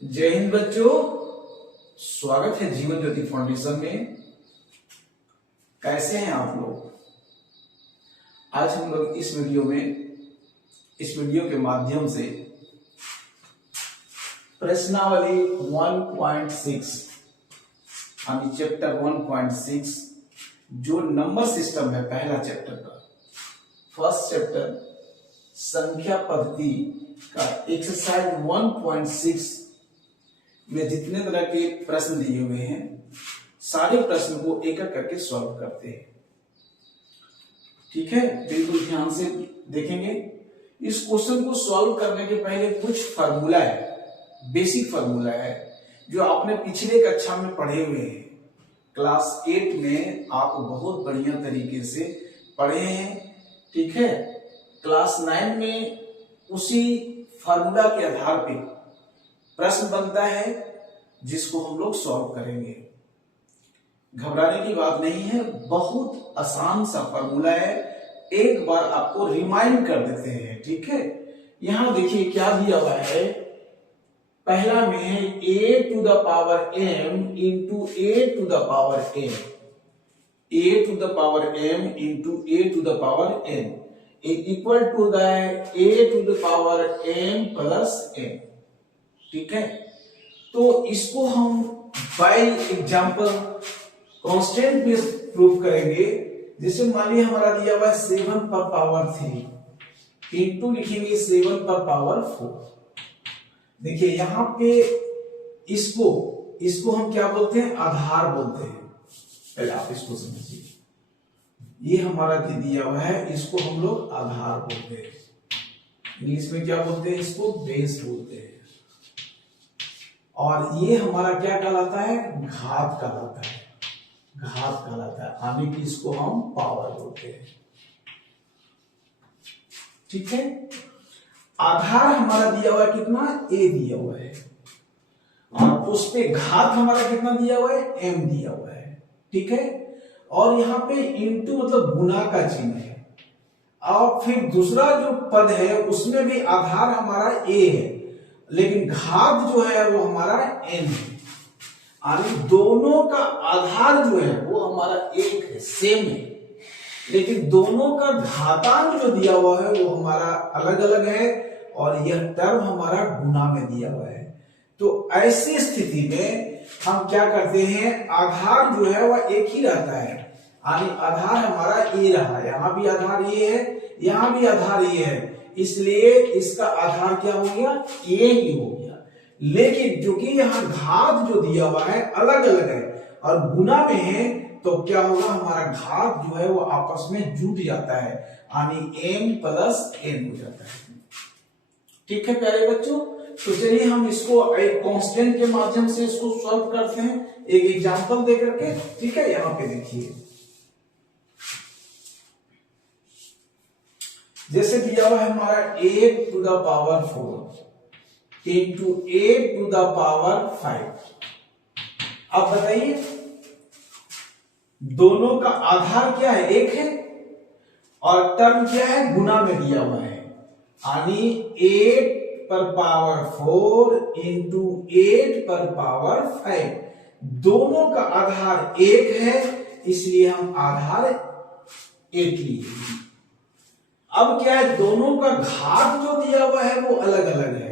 जय हिंद बच्चों, स्वागत है जीवन ज्योति फाउंडेशन में। कैसे हैं आप लोग? आज हम लोग इस वीडियो के माध्यम से प्रश्नावली 1.6 यानी चैप्टर 1.6 जो नंबर सिस्टम है, पहला चैप्टर का फर्स्ट चैप्टर संख्या पद्धति का एक्सरसाइज 1.6 में जितने तरह के प्रश्न दिए हुए हैं सारे प्रश्न को एक एक करके सॉल्व करते हैं। ठीक है, बिल्कुल ध्यान से देखेंगे। इस क्वेश्चन को सॉल्व करने के पहले कुछ फार्मूला है, बेसिक फार्मूला है जो आपने पिछले कक्षा में पढ़े हुए हैं। क्लास 8 में आप बहुत बढ़िया तरीके से पढ़े हैं। ठीक है, क्लास 9 में उसी फार्मूला के आधार पे प्रश्न बनता है जिसको हम लोग सॉल्व करेंगे। घबराने की बात नहीं है, बहुत आसान सा फार्मूला है। एक बार आपको रिमाइंड कर देते हैं। ठीक है, यहां देखिए क्या दिया हुआ है। पहला में a to the power m into a to the power m, a to the power m into a to the power n equal to the a to the power m plus n। ठीक है, तो इसको हम by example constant पे prove करेंगे। जैसे मान लीजिए हमारा दिया हुआ है 7 पर पावर 3 इंटू लिखेंगे 7 पर पावर 4। देखिए यहां पे इसको हम क्या बोलते हैं? आधार बोलते हैं। पहले आप इसको समझिए, ये हमारा दिया हुआ है, इसको हम लोग आधार बोलते हैं। इंग्लिश में क्या बोलते हैं? इसको बेस बोलते हैं। और ये हमारा क्या कहलाता है? घात कहलाता है। घात कहलाता है, यानी कि इसको हम पावर बोलते हैं। ठीक है, आधार हमारा दिया हुआ है कितना? a दिया हुआ है, और उस पे घात हमारा कितना दिया हुआ है? m दिया हुआ है। ठीक है, और यहाँ पे इंटू मतलब गुना का चिन्ह है। और फिर दूसरा जो पद है उसमें भी आधार हमारा a है, लेकिन घात जो है वो हमारा n है। यानी दोनों का आधार जो है वो हमारा एक है, सेम है, लेकिन दोनों का घातांक जो दिया हुआ है वो हमारा अलग अलग है, और यह टर्म हमारा गुना में दिया हुआ है। तो ऐसी स्थिति में हम क्या करते हैं? आधार जो है वह एक ही रहता है, यानी आधार हमारा a रहा। यहाँ भी आधार ये है, यहाँ भी आधार ये है, इसलिए इसका आधार क्या हो गया? a ही हो गया। लेकिन जो कि यहाँ घात जो दिया हुआ है अलग अलग है और गुना में है, तो क्या होगा? हमारा घात जो है वो आपस में जुट जाता है, यानी m प्लस n हो जाता है। ठीक है प्यारे बच्चों, तो चलिए हम इसको एक कांस्टेंट के माध्यम से इसको सॉल्व करते हैं, एक एग्जांपल दे करके। ठीक है, यहाँ पे देखिए जैसे दिया हुआ है हमारा a to the power 4 into a to the power 5। अब बताइए दोनों का आधार क्या है? एक है, और टर्म क्या है? गुना में दिया हुआ है, यानी 8 पर पावर 4 इंटू 8 पर पावर 5। दोनों का आधार एक है, इसलिए हम आधार एक लिए। अब क्या है? दोनों का घात जो दिया हुआ है वो अलग अलग है,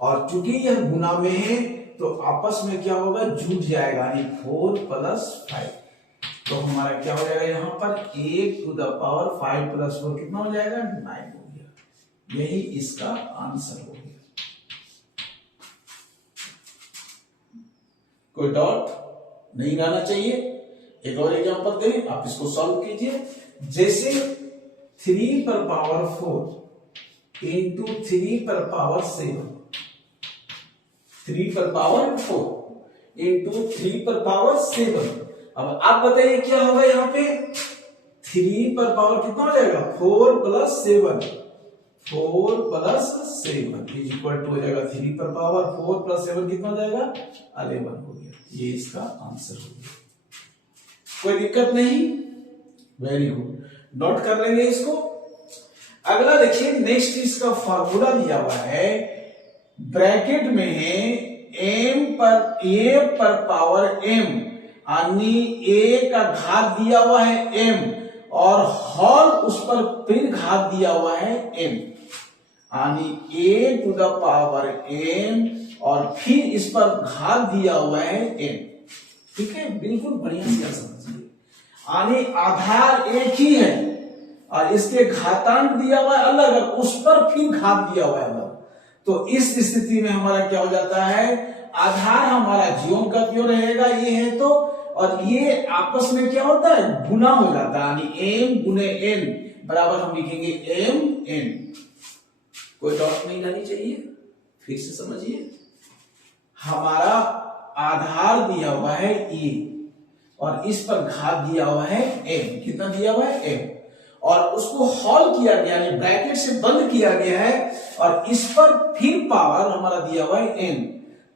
और चूंकि यह गुना में है तो आपस में क्या होगा? जुट जाएगा, यानी 4 प्लस 5। तो हमारा क्या हो जाएगा? यहाँ पर a to the power 5 plus 4 कितना हो जाएगा? 9 हो गया। यही इसका आंसर हो गया। कोई डाउट नहीं रहना चाहिए। एक और एग्जांपल दें, आप इसको सॉल्व कीजिए। जैसे 3 पर पावर 4 इंटू 3 पर पावर 7, 3 पर पावर 4 इंटू 3 पर पावर 7। अब आप बताइए क्या होगा? यहाँ पे 3 पर पावर कितना हो जाएगा? 4 plus 7, 4 plus 7 is equal to हो जाएगा 3 पर पावर 4 प्लस 7 कितना हो जाएगा? 11 हो गया। ये इसका आंसर हो गया। कोई दिक्कत नहीं? वेरी गुड, नोट कर लेंगे इसको। अगला देखिए, नेक्स्ट इसका फार्मूला दिया हुआ है, ब्रैकेट में है ए पर पावर m, यानी a का घात दिया हुआ है m और हॉल उस पर फिर घात दिया हुआ है m, यानी a to the power m और फिर इस पर घात दिया हुआ है m। ठीक है, बिल्कुल बढ़िया से समझिए। यानी आधार एक ही है और इसके घातांक दिया हुआ है अलग है, उस पर फिर घात दिया हुआ है अलग। तो इस स्थिति में हमारा क्या हो जाता है, आधार हमारा जीवन का क्यों रहेगा, ये है तो, और ये आपस में क्या होता है, गुना हो जाता है, यानी m गुने n बराबर हम लिखेंगे m n। कोई डाउट नहीं लानी चाहिए, फिर से समझिए। हमारा आधार दिया हुआ है e और इस पर घात दिया हुआ है m, कितना दिया हुआ है m, और उसको हॉल किया गया यानी ब्रैकेट से बंद किया गया है और इस पर फिर पावर हमारा दिया हुआ है n।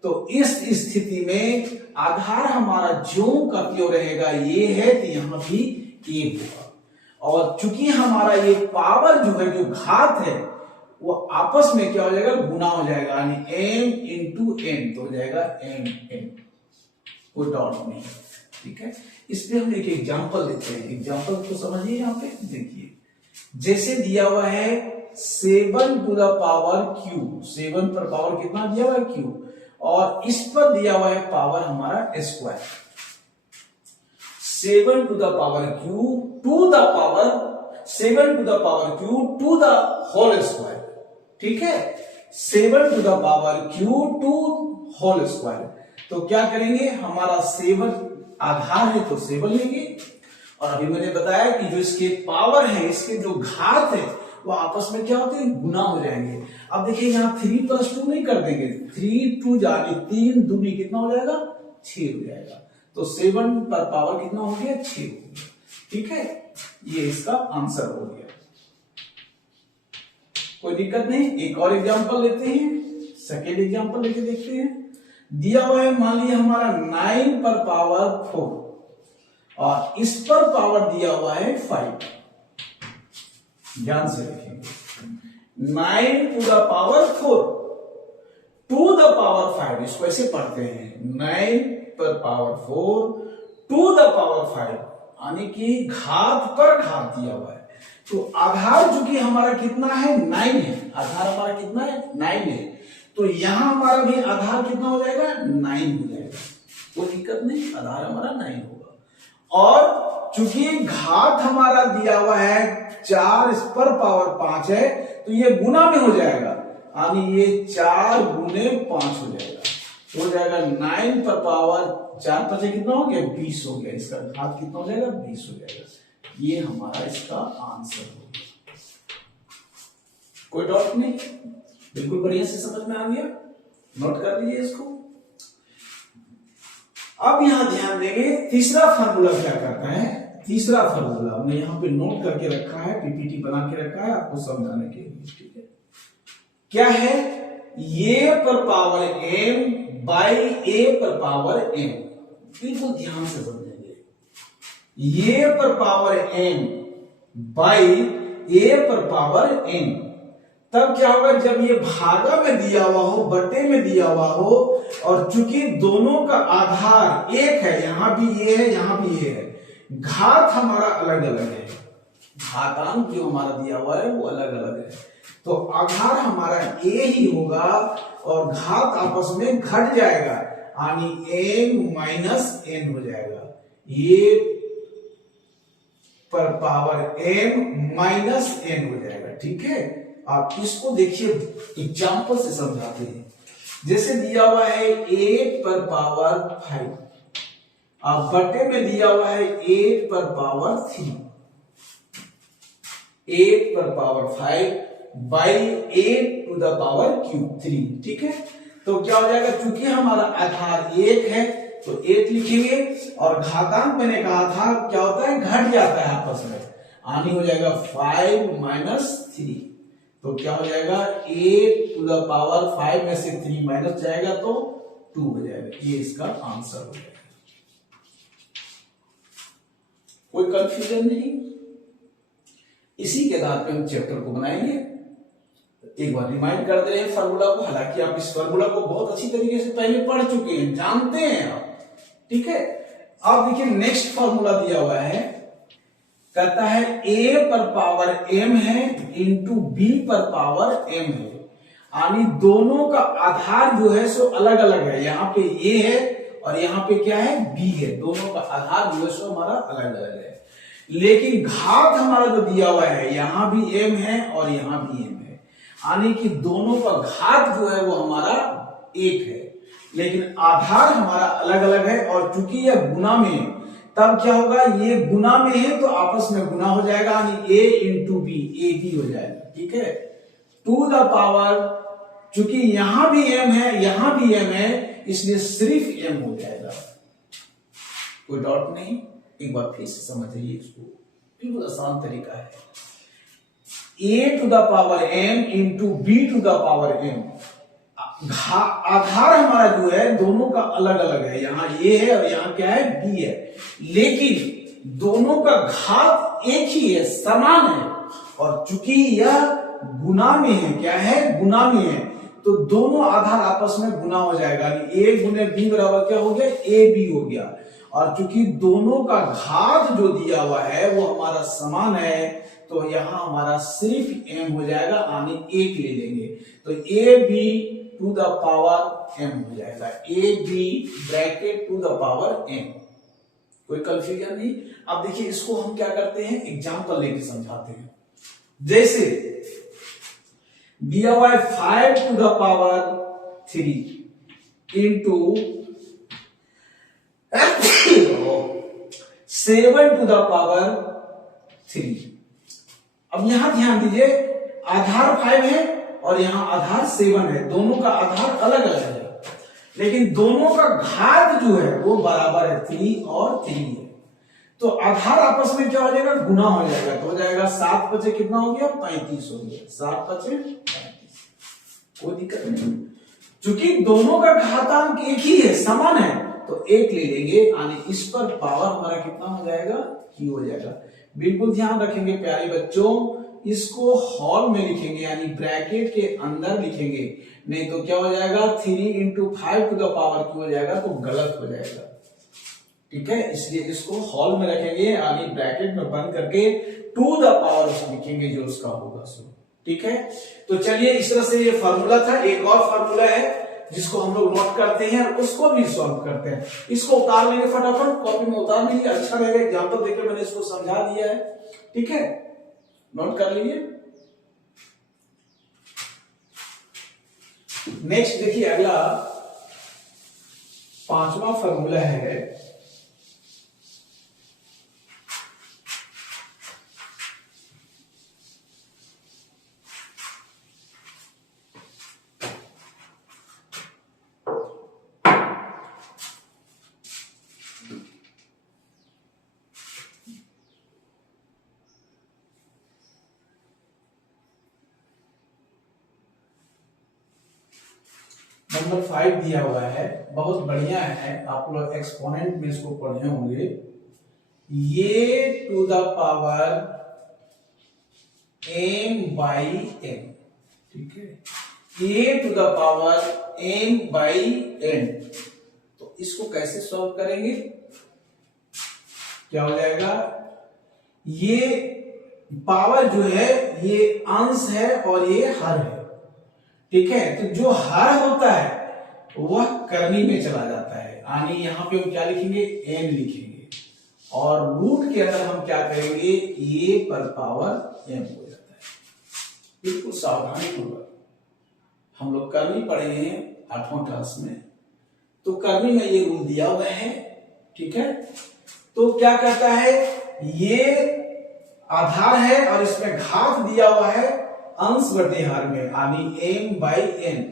तो इस स्थिति में आधार हमारा ज्यों का त्यों रहेगा, ये है तो यहां भी एक होगा। और चूंकि हमारा ये पावर जो है, जो घात है, वो आपस में क्या हो जाएगा, गुना हो जाएगा, यानी m इंटू n तो हो जाएगा m n। कोई डाउट नहीं, ठीक है। इसमें हम एक एग्जांपल लेते हैं, एग्जांपल को समझिए। यहाँ पे देखिए, जैसे दिया हुआ है 7 टू द पावर q, 7 पर पावर कितना दिया हुआ है q, और इस पर दिया हुआ है पावर हमारा square. 7 to the power q to the power 7 to the power q to the whole square, ठीक है, 7 to the power q to whole square. तो क्या करेंगे, हमारा 7 आधार है तो 7 लेंगे, और अभी मैंने बताया कि जो इसके पावर है, इसके जो घात है, वो आपस में क्या होते हैं, गुना हो जाएंगे। अब देखिए यहाँ 3 + 2 नहीं कर देंगे, 3 2 जाने 3 दूनी कितना हो जाएगा, 6 हो जाएगा। तो 7 पर पावर कितना हो गया, 6 हो गया। ठीक है, ये इसका आंसर हो गया। कोई दिक्कत नहीं। एक और एग्जांपल लेते हैं, सेकेंड एग्जांपल लेके देखते हैं। दिया हुआ है, मान लीजिए हमारा 9 पर पावर 4 और इस पर पावर दिया हुआ है 5। ध्यान से देखेंगे, 9 to the power 4 to the power 5, इसको ऐसे पढ़ते हैं, 9 पर पावर 4 टू द पावर 5, यानी कि घात पर घात दिया हुआ है। तो आधार जो कि हमारा कितना है, 9 है, आधार हमारा कितना है, 9 है। तो यहां हमारा भी आधार कितना हो जाएगा, 9 हो जाएगा। कोई दिक्कत नहीं, आधार हमारा 9 होगा। और चूंकि घात हमारा दिया हुआ है 4 इस पर पावर 5 है, तो ये गुना में हो जाएगा, यानी ये 4 गुने 5 हो जाएगा। तो हो जाएगा 9 पर पावर 4 पर से कितना हो गया, 20 हो गया। इसका घात कितना हो जाएगा, 20 हो जाएगा। ये हमारा इसका आंसर हो गया। कोई डाउट नहीं, बिल्कुल बढ़िया से समझ में आ गया। नोट कर लीजिए इसको। अब यहां ध्यान देंगे, तीसरा फार्मूला क्या करता है। तीसरा फार्मूला हमने यहां पे नोट करके रखा है, पीपीटी बना के रखा है आपको समझाने के लिए। ठीक है, क्या है, ये पर पावर m बाई a पर पावर m। बिल्कुल ध्यान से समझेंगे, ये पर पावर m बाई a पर पावर m। तब क्या होगा, जब ये भागा में दिया हुआ हो, बट्टे में दिया हुआ हो, और चूंकि दोनों का आधार एक है, यहां भी ये है, यहां भी ये है, घात हमारा अलग अलग है, घातांक जो हमारा दिया हुआ है वो अलग अलग है, तो आधार हमारा a ही होगा और घात आपस में घट जाएगा, यानी m माइनस n हो जाएगा। ये पर पावर m माइनस n हो जाएगा। ठीक है, आप इसको देखिए, एग्जाम्पल से समझाते हैं। जैसे दिया हुआ है 8 पर पावर 5, अब बटे में दिया हुआ है 8 पर पावर 3, 8 पर power 5 by 8 to the power cube 3। ठीक है, तो क्या हो जाएगा, चूंकि हमारा आधार 1 है तो 8 लिखेंगे, और घातांक मैंने कहा था क्या होता है, घट जाता है आपस में, आनी हो जाएगा 5 माइनस 3। तो क्या हो जाएगा, 8 टू द पावर 5 में से 3 माइनस जाएगा तो 2 हो जाएगा। ये इसका आंसर हो जाएगा। कोई कंफ्यूजन नहीं। इसी के आधार पे हम चैप्टर को बनाएंगे। एक बार रिमाइंड कर दे रहे हैं फार्मूला को, हालांकि आप इस फार्मूला को बहुत अच्छी तरीके से पहले पढ़ चुके हैं, जानते हैं आप, ठीक है। अब देखिए नेक्स्ट फार्मूला दिया हुआ है, कहता है a पर पावर m है इंटू b पर पावर m है, यानी दोनों का आधार जो है सो अलग अलग है। यहाँ पे a है और यहाँ पे क्या है, b है, दोनों का आधार जो है सो हमारा अलग अलग है। लेकिन घात हमारा जो दिया हुआ है, यहाँ भी m है और यहाँ भी m है, यानी कि दोनों का घात जो है वो हमारा एक है, लेकिन आधार हमारा अलग अलग है। और चूंकि यह गुना में है, तब क्या होगा, ये गुना में है तो आपस में गुना हो जाएगा, यानी a into B, A B हो जाएगा, ठीक है। टू द पावर, चूंकि यहां भी m है यहां भी m है, इसलिए सिर्फ m हो जाएगा। कोई डाउट नहीं, एक बार फिर से समझिए इसको, बिल्कुल आसान तरीका है। a to the power m into b to the power m, आधार हमारा जो है दोनों का अलग अलग है, यहाँ a है और यहाँ क्या है, b है, लेकिन दोनों का घात एक ही है, समान है। और चूंकि यह गुना में है, क्या है, गुना में है, तो दोनों आधार आपस में गुना हो जाएगा, a गुने b बराबर क्या हो गया, a b हो गया। और चूंकि दोनों का घात जो दिया हुआ है वो हमारा समान है, तो यहां हमारा सिर्फ m हो जाएगा, यानी एक ले लेंगे, तो a b to the power m हो जाएगा, a b bracket to the power m। कोई कंफ्यूजन नहीं। अब देखिए इसको हम क्या करते हैं, एग्जांपल लेके समझाते हैं। जैसे दिया हुआ है 5 to the power 3 into 7 to the power 3। अब यहां ध्यान दीजिए, आधार 5 है और यहां आधार 7 है, दोनों का आधार अलग अलग है, लेकिन दोनों का घात जो है वो बराबर है, 3 और 3 है। तो आधार आपस में क्या हो जाएगा, गुना हो जाएगा, तो हो जाएगा 7 पचे कितना हो गया, 35 हो गया, 7 पचे 35। कोई दिक्कत नहीं, चूंकि दोनों का घातांक एक ही है, समान है, तो एक ले लेंगे, यानी इस पर पावर हमारा कितना हो जाएगा, q हो जाएगा। बिल्कुल ध्यान रखेंगे प्यारे बच्चों, इसको हॉल में लिखेंगे, यानी ब्रैकेट के अंदर लिखेंगे, नहीं तो क्या हो जाएगा, 3 into 5 to the power q हो जाएगा, तो गलत हो जाएगा, ठीक है। इसलिए इसको हॉल में रखेंगे, यानी ब्रैकेट में बंद करके टू द पावर लिखेंगे, जो उसका होगा सो, ठीक है। तो चलिए, इस तरह से ये फार्मूला था। एक और फार्मूला है जिसको हम लोग नोट करते हैं और उसको भी सॉल्व करते हैं। इसको उतार लेंगे, फटाफट कॉपी में उतार लीजिए, अच्छा रहेगा, एग्जाम्पल देकर मैंने इसको समझा दिया है, ठीक है, नोट कर लीजिए। नेक्स्ट देखिए, अगला 5वां फार्मूला है, नंबर 5 दिया हुआ है, बहुत बढ़िया है, आप लोग एक्सपोनेंट में इसको पढ़े होंगे। ये to the power m by n, ठीक है, a to the power m by n। तो इसको कैसे सॉल्व करेंगे, क्या हो जाएगा, ये पावर जो है ये अंश है और ये हर है, ठीक है। तो जो हर होता है वह करनी में चला जाता है, यानी यहां पे हम क्या लिखेंगे, n लिखेंगे, और रूट के अंदर हम क्या करेंगे, a पर पावर m हो जाता है। बिल्कुल सावधानी पूर्वक, हम लोग करनी पढ़े हैं 8वां क्लास में, तो करनी में ये रूल दिया हुआ है, ठीक है। तो क्या कहता है, ये आधार है और इसमें घात दिया हुआ है अंश बटे हर में, यानी m बाई n।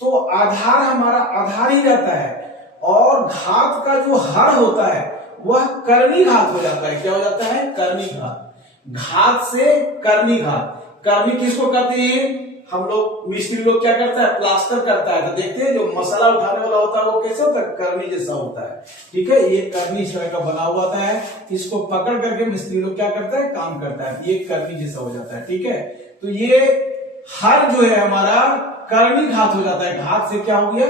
तो आधार हमारा आधार ही रहता है और घात का जो हर होता है वह कर्णी घात हो जाता है। क्या हो जाता है, कर्णी घात। घात से कर्णी घात। कर्णी किसको कहते हैं, हम लोग मिस्त्री लोग क्या करता है, प्लास्टर करता है, तो देखते हैं जो मसाला उठाने वाला होता है वो कैसे होता है, कर्णी जैसा होता है, ठीक है। ये कर्णी इस तरह का बना हुआ होता है, इसको पकड़ करके मिस्त्री लोग क्या करता है, काम करता है, ये कर्णी जैसा हो जाता है, ठीक है। तो ये हर जो है हमारा कर्णी घात हो जाता है, घात से क्या हो गया,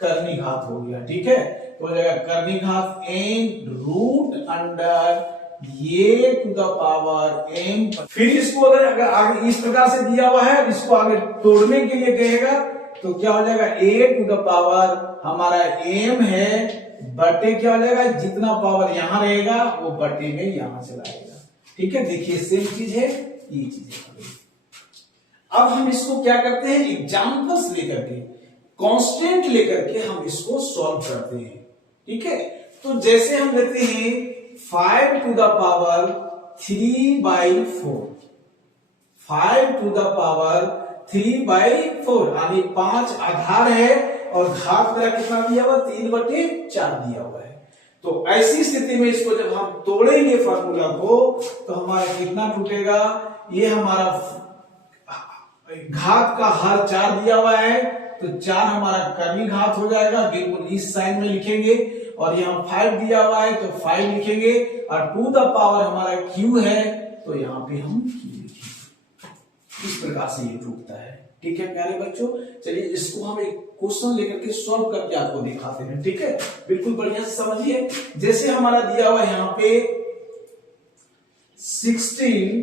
कर्णी घात हो गया। ठीक है, तो हो जाएगा कर्णी घात n रूट अंडर ये टू द पावर m। फिर इसको अगर आगे इस प्रकार से दिया हुआ है, इसको आगे तोड़ने के लिए कहेगा तो क्या हो जाएगा, a टू द पावर हमारा m है बटे क्या हो जाएगा, जितना पावर यहां रहेगा वो बटे में यहां चला आएगा। ठीक है, देखिए सेम चीज है, ये चीज है। अब हम इसको क्या करते हैं, एग्जाम्पल्स लेकर के, कांस्टेंट लेकर के हम इसको सॉल्व करते हैं। ठीक है, तो जैसे हम लेते हैं 5 to the power 3/4, 5 to the power 3/4 यानी 5 आधार है और घात मेरा कितना दिया हुआ, 3/4 दिया हुआ है। तो ऐसी स्थिति में इसको जब हम तोड़ेंगे फार्मूला को तो हमारा कितना टूटेगा, ये हमारा घात का हर 4 दिया हुआ है तो 4 हमारा कर्णी घात हो जाएगा, बिल्कुल इस साइन में लिखेंगे, और यहाँ 5 दिया हुआ है तो 5 लिखेंगे, और टू द पावर हमारा q है तो यहाँ पे हम q लिखेंगे। इस प्रकार से ये टूटता है। ठीक है प्यारे बच्चों, चलिए इसको हम एक क्वेश्चन लेकर के सॉल्व करके आपको दिखाते हैं। ठीक है, बिल्कुल बढ़िया से समझिए। जैसे हमारा दिया हुआ है यहाँ पे 16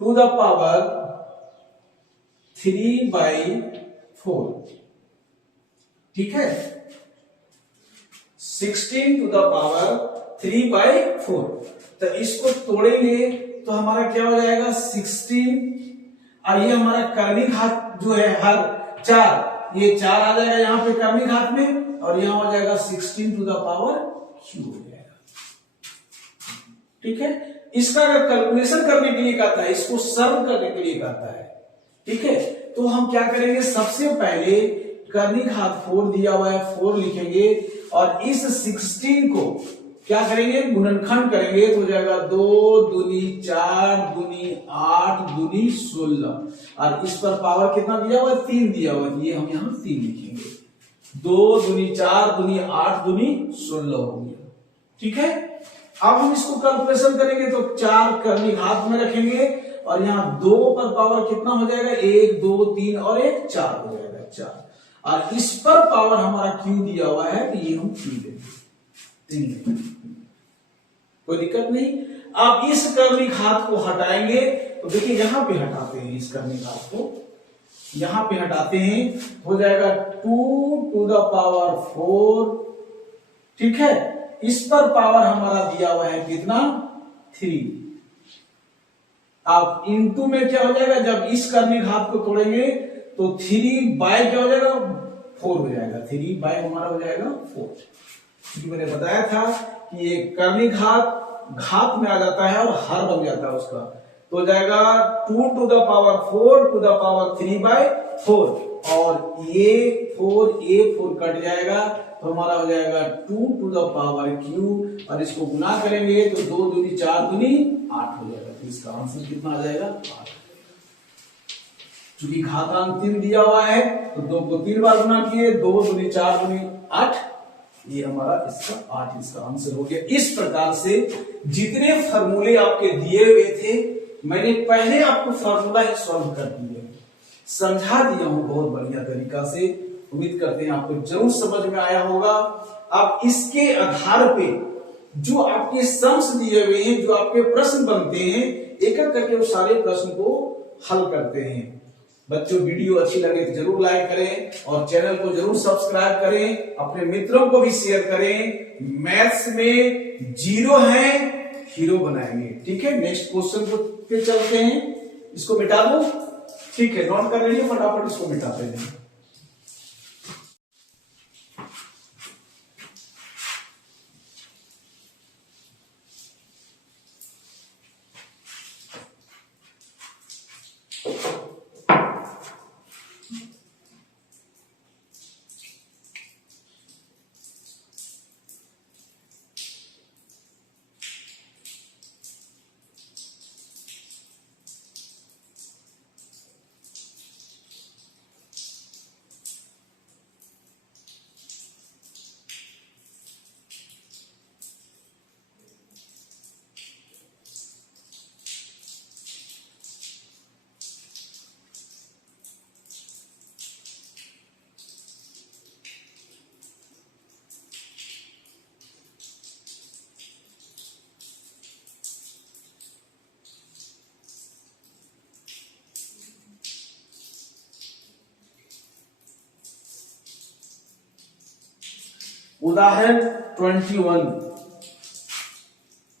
टू द पावर 3/4, ठीक है, 16 टू द पावर 3/4। तो इसको तोड़ेंगे तो हमारा क्या हो जाएगा, 16, और ये हमारा कर्णी घात जो है हर 4, ये 4 आ जाएगा यहाँ पे कर्णी घात में, और यहाँ हो जाएगा 16 टू द पावर q हो जाएगा। ठीक है, इसका अगर कैलकुलेशन करने के लिए कहता है, इसको सर्व करने के लिए कहता है। ठीक है, तो हम क्या करेंगे, सबसे पहले कर्णी घात 4 दिया हुआ है, 4 लिखेंगे, और इस 16 को क्या करेंगे, गुणनखंड करेंगे तो हो जाएगा 2 दूनी 4 दूनी 8 दूनी 16, और इस पर पावर कितना दिया हुआ है, 3 दिया हुआ है, ये हम यहाँ 3 लिखेंगे। 2 दूनी 4 दूनी 8 दूनी 16 हो गया। ठीक है, अब हम इसको कैलकुलेशन करेंगे तो 4 कर्णी घात में रखेंगे, और यहाँ 2 पर पावर कितना हो जाएगा, 1 2 3 और 1 4 हो जाएगा, 4, और इस पर पावर हमारा q दिया हुआ है तो ये हम q लेंगे। कोई दिक्कत नहीं। अब इस कर्णी घात को हटाएंगे तो देखिए यहां पे हटाते हैं, इस कर्णी घात को यहां पे हटाते हैं, हो जाएगा 2 टू द पावर 4। ठीक है, इस पर पावर हमारा दिया हुआ है कितना, 3। अब इनटू में क्या हो जाएगा, जब इस कर्णी घात को तोड़ेंगे तो 3 बाय क्या हो जाएगा, 4 हो जाएगा, 3 बाय हमारा हो जाएगा 4। क्योंकि मैंने बताया था कि ये कर्णी घात घात में आ जाता है और हर बन जाता है उसका, तो हो जाएगा 2 to the power 4 to the power 3/4, और ये 4 कट जाएगा तो हमारा हो जाएगा 2 टू द पावर q, और इसको गुना करेंगे तो 2 दूनी 4 दूनी 8 हो जाएगा। तो इसका आंसर कितना आ जाएगा, 8। चूंकि घातांक 3 दिया हुआ है तो 2 को 3 बार गुना किए, 2 दूनी 4 दूनी 8, ये हमारा इसका 8 इसका आंसर हो गया। इस प्रकार से जितने फार्मूले आपके दिए हुए थे मैंने पहले आपको फार्मूला ही सॉल्व कर दिए, समझा दिया हूं बहुत बढ़िया तरीका से। उम्मीद करते हैं आपको जरूर समझ में आया होगा। अब इसके आधार पे जो आपके सम्स दिए हुए हैं, जो आपके प्रश्न बनते हैं, एक एक करके वो सारे प्रश्न को हल करते हैं। बच्चों वीडियो अच्छी लगे तो जरूर लाइक करें और चैनल को जरूर सब्सक्राइब करें, अपने मित्रों को भी शेयर करें। मैथ्स में 0 है, हीरो बनाएंगे। ठीक है, नेक्स्ट क्वेश्चन को पे चलते हैं। इसको मिटा दो, ठीक है, नोट कर लीजिए, फटाफट इसको मिटाते हैं। उदाहरण 21,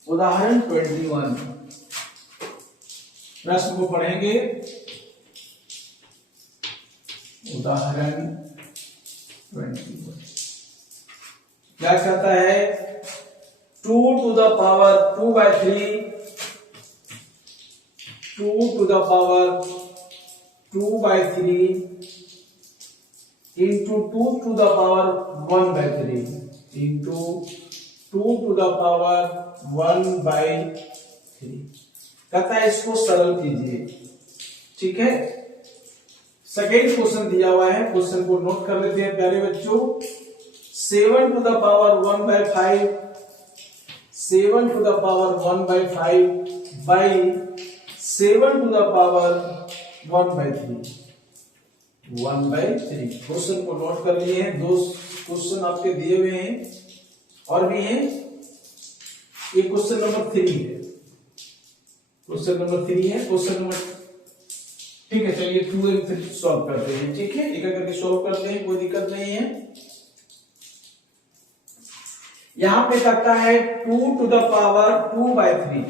उदाहरण 21 प्रश्न को पढ़ेंगे। उदाहरण 21 क्या कहता है, 2 to the power 2/3, 2 to the power 2/3 into 2 to the power 1/3 into 2 to the power 1/3 कहता है इसको सरल कीजिए। ठीक है, सेकेंड क्वेश्चन दिया हुआ है, क्वेश्चन को नोट कर लेते हैं प्यारे बच्चों। 7 to the power 1/5, 7 to the power 1/5 by 7 to the power 1/3, 1/3। Question को नोट कर लिए हैं, दो क्वेश्चन आपके दिए हुए हैं और भी हैं। ये क्वेश्चन नंबर 3 है, क्वेश्चन नंबर 3 है, क्वेश्चन नंबर, ठीक है चलिए 2 और 3 सॉल्व करते हैं। ठीक है, एक एक करके सॉल्व करते हैं, कोई दिक्कत नहीं है। यहां पे करता है 2 to the power 2/3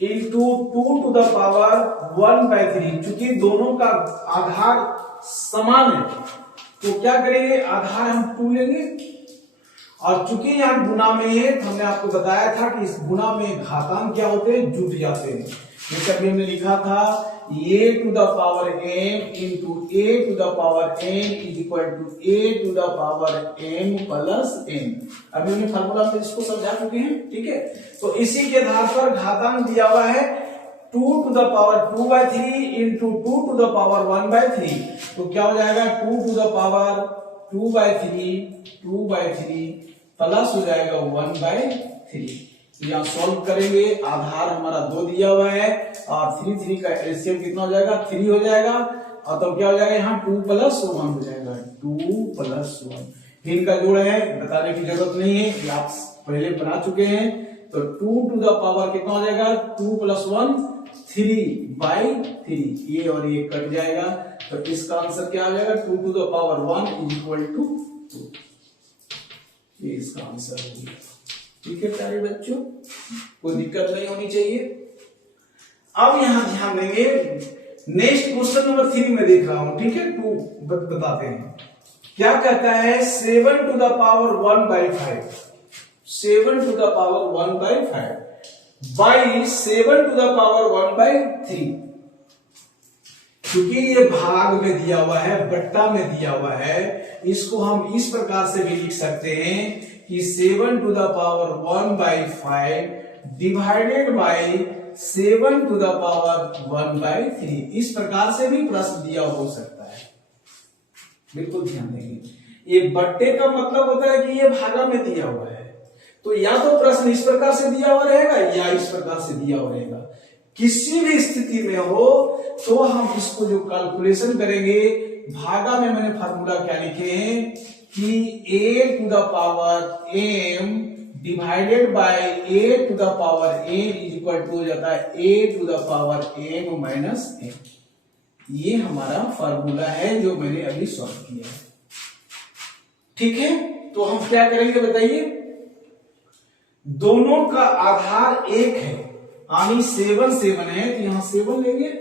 into 2 to the power 1/3। चूंकि दोनों का आधार समान है तो क्या करेंगे, आधार हम 2 लेंगे, और चूंकि यहां गुना में है तो हमने आपको बताया था कि इस गुना में घातांक क्या होते हैं, जुट जाते हैं। जैसे अभी हमने लिखा था a to the power n into a to the power n is equal to a to the power n plus n। अभी हमने फार्मूला में इसको समझा चुके हैं। ठीक है, तो इसी के आधार पर घातांक दिया हुआ है 2 to the power 2/3 into 2 to the power 1/3। तो क्या हो जाएगा, 2 to the power 2/3 प्लस हो जाएगा 1/3। तो यहाँ सॉल्व करेंगे, आधार हमारा 2 दिया हुआ है और 3 का एलसीएम कितना हो जाएगा, 3 हो जाएगा, और तो क्या हो जाएगा यहाँ 2 + 1 हो जाएगा, 2 + 1। फिर इनका जोड़ है, बताने की जरूरत नहीं है, ये आप पहले बना चुके हैं। तो 2 to the power कितना हो जाएगा, 2 + 1 3/3, ये और ये कट जाएगा। तो इसका आंसर क्या हो जाएगा, 2 to the power 1 is equal to 2। ये इसका आंसर हो गया। ठीक है प्यारे बच्चों, कोई दिक्कत नहीं होनी चाहिए। अब यहां ध्यान देंगे, नेक्स्ट क्वेश्चन नंबर 3 में देख रहा हूं। ठीक है, 2 बताते हैं क्या कहता है, 7 to the power 1/5, 7 to the power 1/5 by 7 to the power 1/3। क्योंकि ये भाग में दिया हुआ है, बट्टा में दिया हुआ है, इसको हम इस प्रकार से भी लिख सकते हैं कि 7 to the power 1/5 divided by 7 to the power 1/3। इस प्रकार से भी प्रश्न दिया हो सकता है। बिल्कुल ध्यान देंगे, ये बट्टे का मतलब होता है कि ये भागा में दिया हुआ है, तो या तो प्रश्न इस प्रकार से दिया हुआ रहेगा या इस प्रकार से दिया हुआ रहेगा। किसी भी स्थिति में हो तो हम इसको जो कैलकुलेशन करेंगे, भागा में मैंने फार्मूला क्या लिखे हैं कि a to the power m divided by a to the power n is equal to हो जाता है a to the power m minus n। ये हमारा फार्मूला है जो मैंने अभी सॉल्व किया है। ठीक है, तो हम क्या करेंगे बताइए, दोनों का आधार एक है, यानी 7 है, तो यहां 7 लेंगे,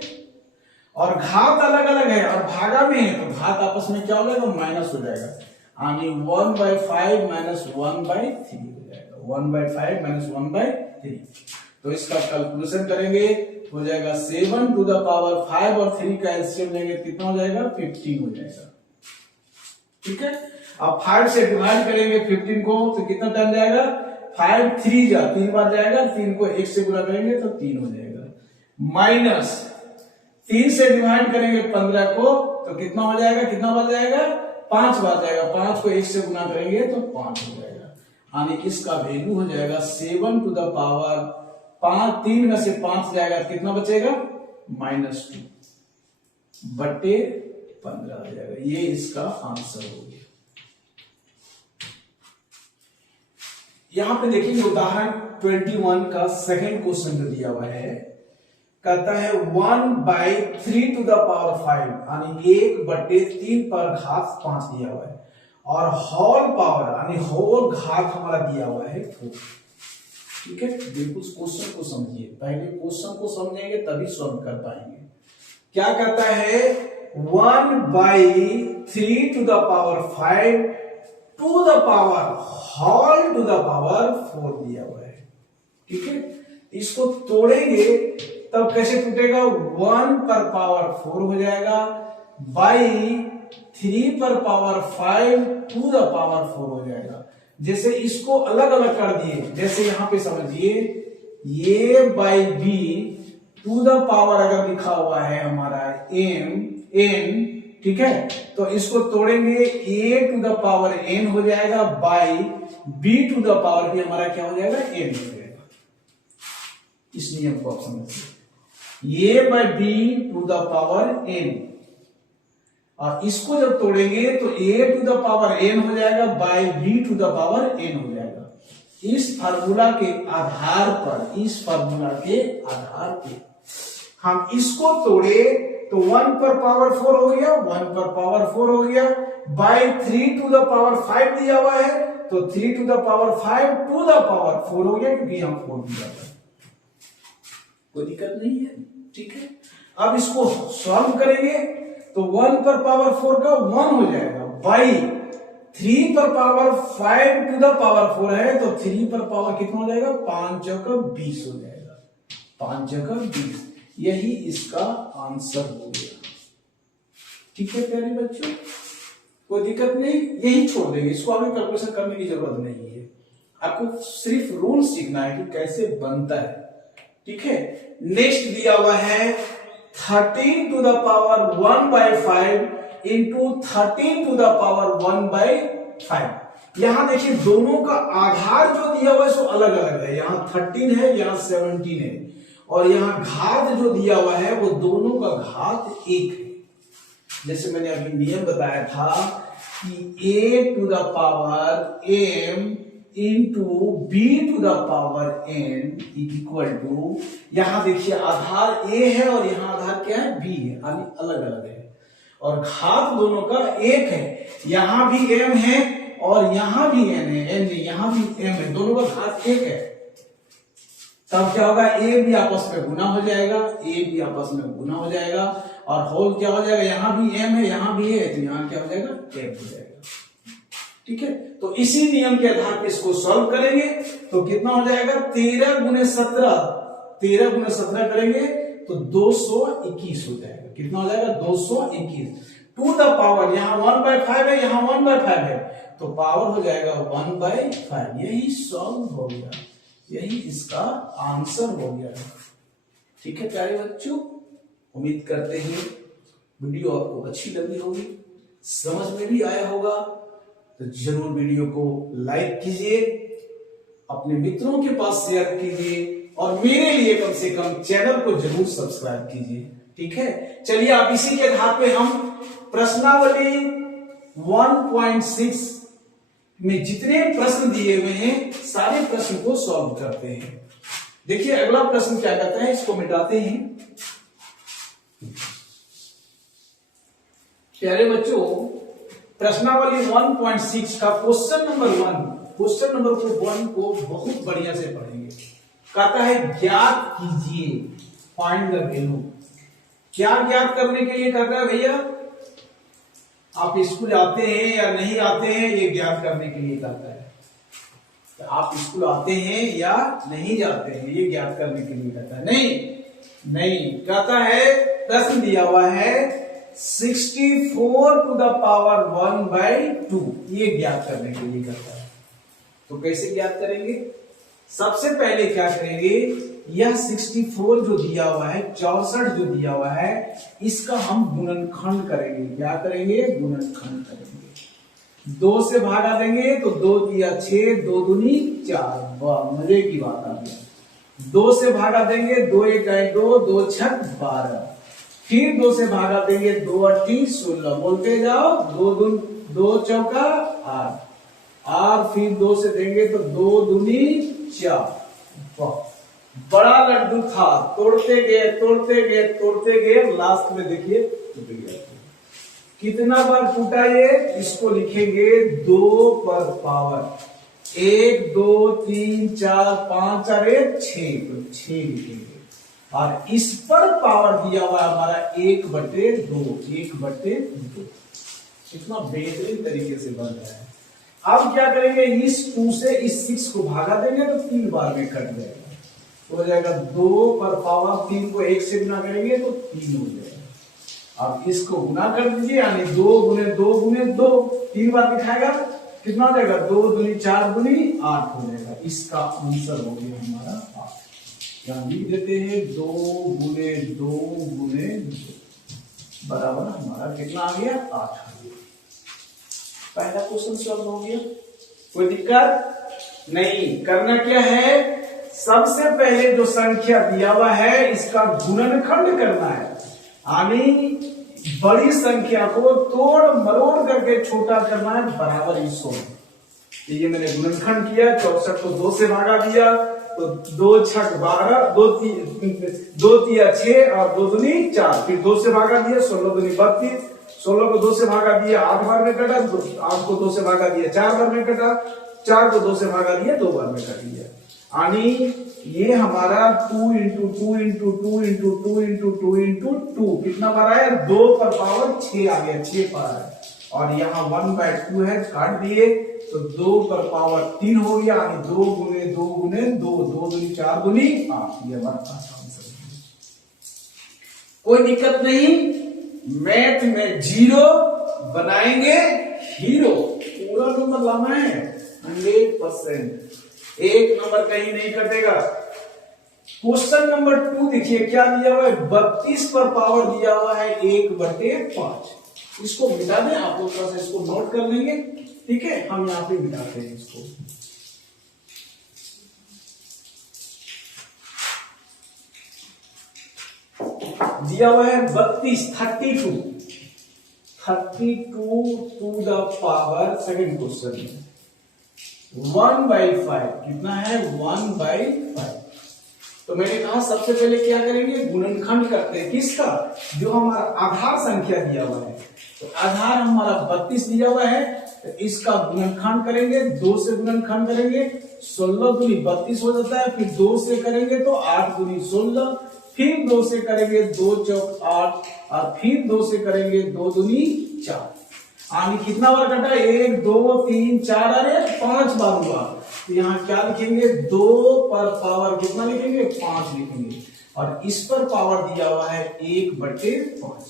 और घात अलग अलग है और भागा में है तो घात आपस में क्या हो जाएगा, माइनस हो जाएगा, यानी 1/5 माइनस 1/3 हो जाएगा, 1/5 माइनस 1/3। तो इसका कैलकुलेशन करेंगे, हो जाएगा 7 to the power 5 और 3 का एलसीएम लेंगे, कितना हो जाएगा, 15 हो जाएगा। ठीक है, अब 5 से डिवाइड करेंगे 15 को तो कितना टाइम जाएगा, 5 3 जा 3 बार जाएगा, 3 को 1 से गुणा करेंगे तो 3 हो जाएगा, माइनस 3 से डिवाइड करेंगे 15 को तो कितना हो जाएगा, कितना बार जाएगा, 5 बार जाएगा, 5 को 1 से गुणा करेंगे तो 5 हो जाएगा, यानी इसका वैल्यू हो जाएगा 7 to the power 5, 3 में से 5 जाएगा, कितना बचेगा, -2 बटे 15 हो जाएगा। ये इसका आंसर हो गया। यहां पे देखिए उदाहरण 21 का सेकंड क्वेश्चन जो दिया हुआ है, कहता है 1/3 to the power 5, यानी 1/3 पर घात 5 दिया हुआ है, और होल पावर यानी होल घात हमारा दिया हुआ है 4। ठीक है, बिल्कुल क्वेश्चन को समझिए, पहले क्वेश्चन को समझेंगे तभी सॉल्व कर पाएंगे। क्या कहता है 1/3 to the power 5 to the power whole to the power 4 दिया हुआ है। ठीक है, इसको तोड़ेंगे तब कैसे टूटेगा, 1 पर पावर 4 हो जाएगा बाई 3 पर पावर 5 टू द पावर 4 हो जाएगा। जैसे इसको अलग अलग कर दिए, जैसे यहां पे समझिए a by B to the power अगर लिखा हुआ है हमारा n, ठीक है, तो इसको तोड़ेंगे a to the power n हो जाएगा by b to the power भी हमारा क्या हो जाएगा, n हो जाएगा। इस नियम को आप समझिए, a by B to the power n, और इसको जब तोड़ेंगे तो a to the power n हो जाएगा by b to the power n हो जाएगा। इस फार्मूला के आधार पर, इस फार्मूला के आधार पे हम इसको तोड़े तो 1 पर पावर 4 हो गया, 1 पर पावर 4 हो गया बाई 3 टू द पावर 5 दिया हुआ है, तो 3 to the power 5 to the power 4 हो गया, क्योंकि यहां 4 दिया हुआ है, कोई दिक्कत नहीं है। ठीक है, अब इसको सॉल्व करेंगे तो 1 पर पावर 4 का 1 हो जाएगा बाई 3 पर पावर 5 टू द पावर 4 है, तो 3 पर पावर कितना हो जाएगा, 5 जगह 20 हो जाएगा, 5 जगह 20, यही इसका आंसर हो गया। ठीक है प्यारे बच्चों, कोई दिक्कत नहीं, यही छोड़ देंगे, इसको आगे कैलकुलेशन करने की जरूरत नहीं है, आपको सिर्फ रूल सीखना है कि कैसे बनता है। ठीक है, नेक्स्ट दिया हुआ है 13 to the power 1/5 into 13 to the power 1/5। यहां देखिए दोनों का आधार जो दिया हुआ है सो अलग अलग है, यहां 13 है, यहां 17 है, और यहां घात जो दिया हुआ है वो दोनों का घात 1 है। जैसे मैंने अभी नियम बताया था कि a to the power m into b to the power n equal to, यहां देखिए आधार a है और यहां आधार क्या है, b है, यानी अलग अलग है, और घात दोनों का 1 है, यहां भी m है और यहां भी n है, n यहां भी m है, दोनों का घात 1 है। तब क्या होगा, a भी आपस में गुना हो जाएगा, a भी आपस में गुना हो जाएगा, और होल क्या हो जाएगा, यहां भी m है यहां भी है, तो यहां क्या हो जाएगा, m हो जाएगा। ठीक है, तो इसी नियम के आधार पर इसको सॉल्व करेंगे तो कितना हो जाएगा, 13 गुने 17, 13 गुने 17 करेंगे तो 221 हो जाएगा। कितना हो जाएगा, 221 टू द पावर, यहां 1/5 है, यहां 1/5 है, तो पावर हो जाएगा 1/5। यही सॉल्व हो गया, यही इसका आंसर हो गया। ठीक है प्यारे बच्चों, उम्मीद करते हैं वीडियो आपको अच्छी लगी होगी, समझ में भी आया होगा, तो जरूर वीडियो को लाइक कीजिए, अपने मित्रों के पास शेयर कीजिए, और मेरे लिए कम से कम चैनल को जरूर सब्सक्राइब कीजिए। ठीक है, चलिए आप इसी के आधार पे हम प्रश्नावली 1.6 में जितने प्रश्न दिए हुए हैं सारे प्रश्न को सॉल्व करते हैं। देखिए अगला प्रश्न क्या कहता है, इसको मिटाते हैं। प्यारे बच्चों, प्रश्नावली 1.6 का क्वेश्चन नंबर 1, क्वेश्चन नंबर 1 को बहुत बढ़िया से पढ़ेंगे। कहता है ज्ञात कीजिए, फाइंड द वैल्यू। क्या ज्ञात करने के लिए कहता है भैया, आप स्कूल आते हैं या नहीं आते हैं ये ज्ञात करने के लिए कहता है। तो आप स्कूल आते हैं या नहीं जाते हैं ये ज्ञात करने के लिए कहता है। नहीं कहता है, प्रश्न दिया हुआ है 64 टू द पावर 1/2, ये ज्ञात करने के लिए कहता है। तो कैसे ज्ञात करेंगे, सबसे पहले क्या करेंगे, यह 64 जो दिया हुआ है, 64 जो दिया हुआ है, इसका हम गुणनखंड करेंगे। क्या करेंगे, गुणनखंड करेंगे। 2 से भागा देंगे तो 2 दिया 6, 2 दूनी 4, वाह मजे की बात आ गई। 2 से भागा देंगे, 2 1 2, 2 6 12, फिर 2 से भागा देंगे, 2 8 16, बोलते जाओ, 2 चौका 8, और फिर 2 से देंगे तो 2 दूनी 4। बड़ा लड्डू था, तोड़ते गए, लास्ट में देखिए टूट गया। कितना बार टूटा ये, इसको लिखेंगे 2 पर पावर 1 2 3 4 5 और 1 6, तो 6 लिखेंगे। और इस पर पावर दिया हुआ हमारा 1/2, 1/2। कितना बेहतरीन तरीके से बन रहा है। अब क्या करेंगे, इस 2 से इस 6 को भागा देंगे तो 3 बार में कट जाएगा, तो हो जाएगा 2 पर पावर 3 को 1 से गुना करेंगे तो 3 हो जाएगा। अब इसको गुना कर दीजिए, यानी 2 गुने 2 गुने 2, 3 बार दिखाएगा, कितना हो जाएगा 2 दूनी 4 दूनी 8 हो जाएगा। इसका आंसर हो गया हमारा 8। यहां लिख देते हैं 2 गुने 2 गुने 2 बराबर हमारा कितना आ गया, 8 आ गया। पहला क्वेश्चन सॉल्व हो गया, कोई दिक्कत नहीं। करना क्या है, सबसे पहले जो संख्या दिया हुआ है इसका गुणनखंड करना है, यानी बड़ी संख्या को तोड़ मरोड़ करके छोटा करना है, बराबर ही 100। ये मैंने गुणनखंड किया, 64 को 2 से भागा दिया तो 2 6 12, 2 3 6 और 2 दूनी 4, फिर 2 से भागा दिया 16 दूनी 32, 16 को 2 से भागा दिया 8 बार में कटा, 8 को 2 से भागा दिया 4 बार में कटा, 4 को 2 से भागा दिया 2 बार में कट दिया। यानी ये हमारा 2 into 2 into 2 into 2 into 2 into 2 कितना बार आया, 2 पर पावर 6 आ गया, 6 पर है। और यहाँ 1/2 है, काट दिए तो 2 पर पावर 3 हो गया, यानी 2 गुने 2 गुने 2, 2 दूनी 4 दूनी 8। ये हमारा आंसर है। कोई दिक्कत नहीं, मैथ में 0 बनाएंगे हीरो, पूरा नंबर लाना है 100%, एक नंबर कहीं नहीं कटेगा। क्वेश्चन नंबर 2 देखिए क्या दिया हुआ है, 32 पर पावर दिया हुआ है 1/5। इसको मिटा दें, आप लोग थोड़ा सा इसको नोट कर लेंगे, ठीक है। हम यहां पे मिटाते हैं इसको। दिया हुआ है 32, 32 to the power, second question में 1/5 कितना है, 1/5। तो मैंने कहा सबसे पहले क्या करेंगे, गुणनखंड करते हैं, किसका, जो हमारा आधार संख्या दिया हुआ है। तो आधार हमारा 32 दिया हुआ है, तो इसका गुणनखंड करेंगे, 2 से गुणनखंड करेंगे, 16 दूनी 32 हो जाता है, फिर 2 से करेंगे तो 8 दूनी 16, फिर 2 से करेंगे 2 चौक 8, और फिर 2 से करेंगे 2 दूनी 4। यानी कितना बार कटा, 1 2 3 4 अरे 5 बार हुआ। तो यहाँ क्या लिखेंगे, 2 पर पावर कितना लिखेंगे, 5 लिखेंगे। और इस पर पावर दिया हुआ है 1/5,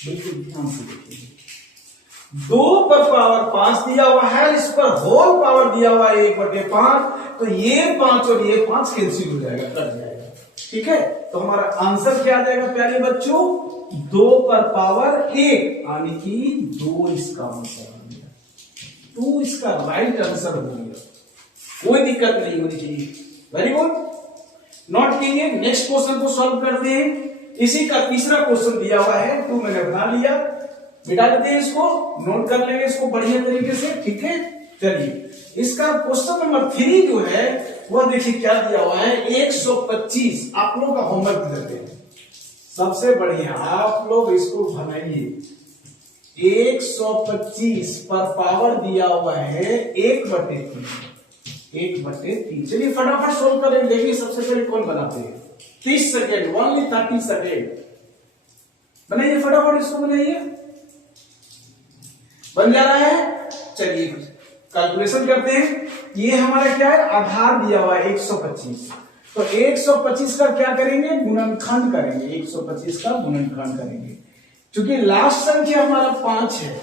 बिल्कुल ध्यान से देखिए। 2 पर पावर 5 दिया हुआ है, इस पर होल पावर दिया हुआ है 1/5, तो ये 5 और ये 5 कैंसिल हो जाएगा, कट जाएगा, ठीक है। तो हमारा आंसर क्या आ जाएगा प्यारे बच्चों, 2 पर पावर 1, यानी कि 2 इसका आंसर आ गया, 2 इसका राइट आंसर हो गया। कोई दिक्कत नहीं होनी चाहिए, वेरी गुड। नोट कीजिए, नेक्स्ट क्वेश्चन को सॉल्व करते हैं। इसी का तीसरा क्वेश्चन दिया हुआ है, 2 मैंने बना लिया, मिटा देते हैं इसको, नोट कर लेंगे इसको बढ़िया तरीके से, ठीक है। चलिए, इसका क्वेश्चन नंबर 3 जो है वह देखिए क्या दिया हुआ है, 125। आप लोग का होमवर्क देते हैं, सबसे बढ़िया आप लोग इसको बनाइए। 125 पर पावर दिया हुआ है 1/3, 1/3। चलिए फटाफट सोल्व करें, देखिए सबसे पहले कौन बनाते हैं, 30 सेकेंड, ओनली 30 सेकेंड। बनाइए फटाफट, इसको बनाइए, बन जा रहा है। चलिए कैलकुलेशन करते हैं। ये हमारा क्या है, आधार दिया हुआ है 125, तो 125 का क्या करेंगे, गुणनखंड करेंगे, 125 का गुणनखंड करेंगे। क्योंकि लास्ट संख्या हमारा 5 है,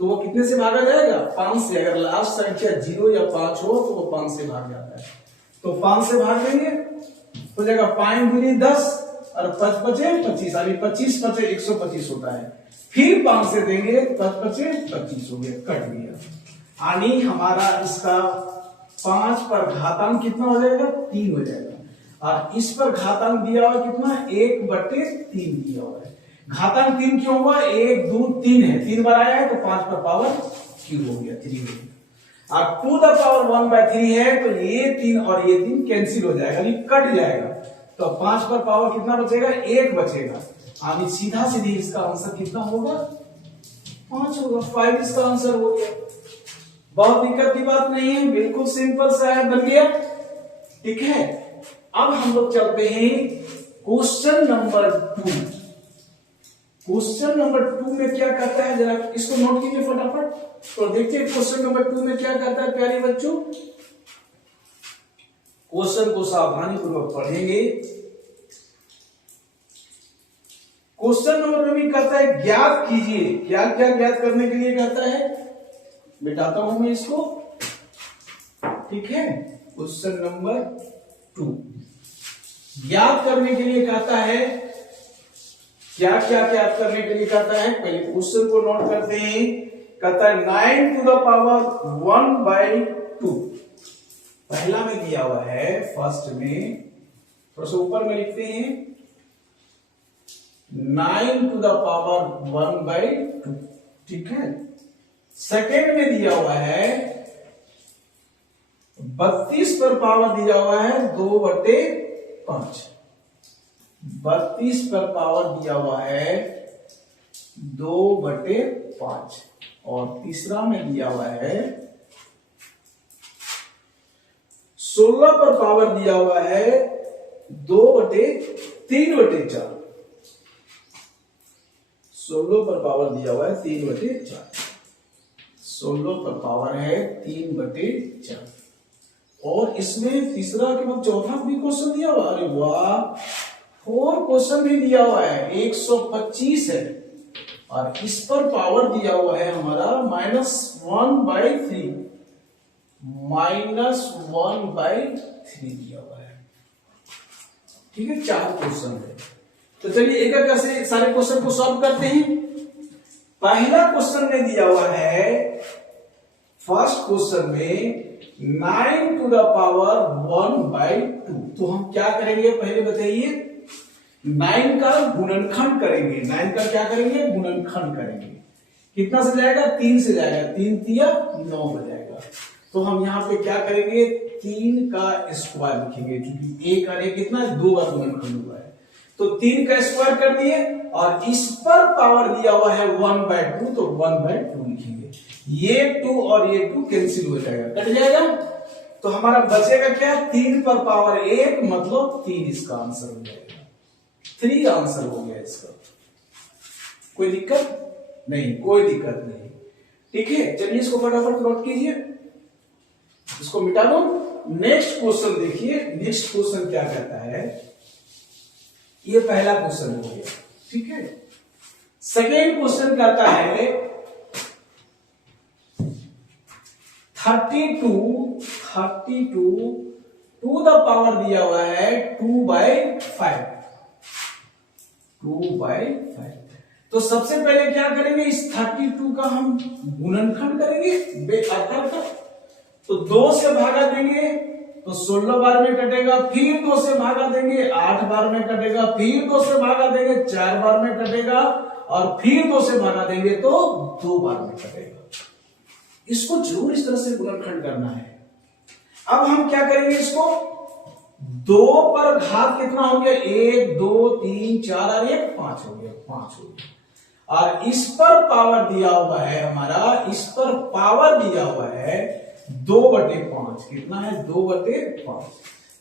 तो वो कितने से भागा जाएगा, 5 से। अगर लास्ट संख्या 0 या 5 हो तो वो 5 से भाग जाता है, तो 5 से भाग देंगे, हो जाएगा 5 दूनी 10 और 5 बचे 25, यानी 25 बचे 125 होता है। फिर 5 से देंगे, 5 बचे 25 हो गया, कट गया। यानी हमारा इसका 5 पर घातांक कितना हो जाएगा, 3 हो जाएगा। और इस पर घातांक दिया हुआ कितना, 1/3 दिया हुआ है। घातांक 3 क्यों हुआ, 1 2 3 है, 3 बार आया है, तो 5 पर पावर 3 हो गया, 3 हो गया। और 2 द पावर 1/3 है, तो ये 3 और ये 3 कैंसिल हो जाएगा, ये कट जाएगा। तो 5 पर पावर कितना बचेगा, 1 बचेगा। यानी सीधा सीधी इसका आंसर कितना होगा, 5 होगा, 5 इसका आंसर हो गया। बहुत दिक्कत की बात नहीं है, बिल्कुल सिंपल सा है, बन गया। ठीक है, अब हम लोग चलते हैं क्वेश्चन नंबर 2। क्वेश्चन नंबर 2 में क्या कहता है, जरा इसको नोट कीजिए फटाफट। तो देखिए क्वेश्चन नंबर 2 में क्या कहता है प्यारे बच्चों। क्वेश्चन को सावधानी पूर्वक पढ़ेंगे। क्वेश्चन नंबर में कहता है ज्ञात कीजिए, क्या क्या ज्ञात करने के लिए कहता है, मिटाता हूं मैं इसको। ठीक है, क्वेश्चन नंबर 2 ज्ञात करने के लिए कहता है, क्या क्या ज्ञात करने के लिए कहता है, पहले क्वेश्चन को नोट करते हैं। कहता है 9 टू द पावर 1/2। पहला में दिया हुआ है, फर्स्ट में थोड़ा सा ऊपर में लिखते हैं 9 टू द पावर 1/2। ठीक है, सेकेंड में दिया हुआ है 32 पर पावर दिया हुआ है 2/5। 32 पर पावर दिया हुआ है 2/5। और तीसरा में दिया हुआ है 16 पर पावर दिया हुआ है 3/4। 16 पर पावर दिया हुआ है 3/4। 16 पर पावर है 3/4। और इसमें तीसरा के बाद चौथा भी क्वेश्चन दिया हुआ, अरे वाह, 4 क्वेश्चन भी दिया हुआ है, 125 है। और इस पर पावर दिया हुआ है हमारा -1/3। -1/3 दिया हुआ है। ठीक है, 4 क्वेश्चन है। तो चलिए एक एक से सारे क्वेश्चन को सॉल्व करते हैं। पहला क्वेश्चन में दिया हुआ है, फर्स्ट क्वेश्चन में 9 टू द पावर 1/2। तो हम क्या करेंगे पहले बताइए, 9 का गुणनखंड करेंगे। 9 का क्या करेंगे, गुणनखंड करेंगे। कितना से जाएगा, 3 से जाएगा, 3 तिया 9 हो जाएगा। तो हम यहाँ पे क्या करेंगे, 3 का स्क्वायर लिखेंगे, क्योंकि 1 और 1 कितना है, 2 बार गुणनखंड हुआ है। तो 3 का स्क्वायर कर दिए, और इस पर पावर दिया हुआ है 1/2, तो 1/2 लिखेंगे। ये 2 और ये 2 कैंसिल हो जाएगा, कट जाएगा। तो हमारा बचेगा क्या, 3 पर पावर 1, मतलब 3 इसका आंसर हो जाएगा। 3 आंसर हो गया इसका। कोई दिक्कत नहीं, कोई दिक्कत नहीं। ठीक है, चलिए इसको फटाफट नोट कीजिए, इसको मिटा दो। नेक्स्ट क्वेश्चन देखिए, नेक्स्ट क्वेश्चन क्या कहता है। ये पहला क्वेश्चन हो गया। ठीक है, सेकेंड क्वेश्चन कहता है 32 टू द पावर दिया हुआ है 2/5। 2/5। तो सबसे पहले क्या करेंगे, इस 32 का हम गुणनखंड करेंगे बेअदर का। तो 2 से भागा देंगे तो 16 बार में कटेगा, फिर 2 से भागा देंगे 8 बार में कटेगा, फिर 2 से भागा देंगे 4 बार में कटेगा, और फिर 2 से भागा देंगे तो 2 बार में कटेगा। इसको जरूर इस तरह से गुणनखंड करना है। अब हम क्या करेंगे, इसको 2 पर घात कितना हो गया, 1 2 3 4 और 1 5 हो गया, 5 हो गया। और इस पर पावर दिया हुआ है हमारा, इस पर पावर दिया हुआ है 2/5। कितना है, 2/5।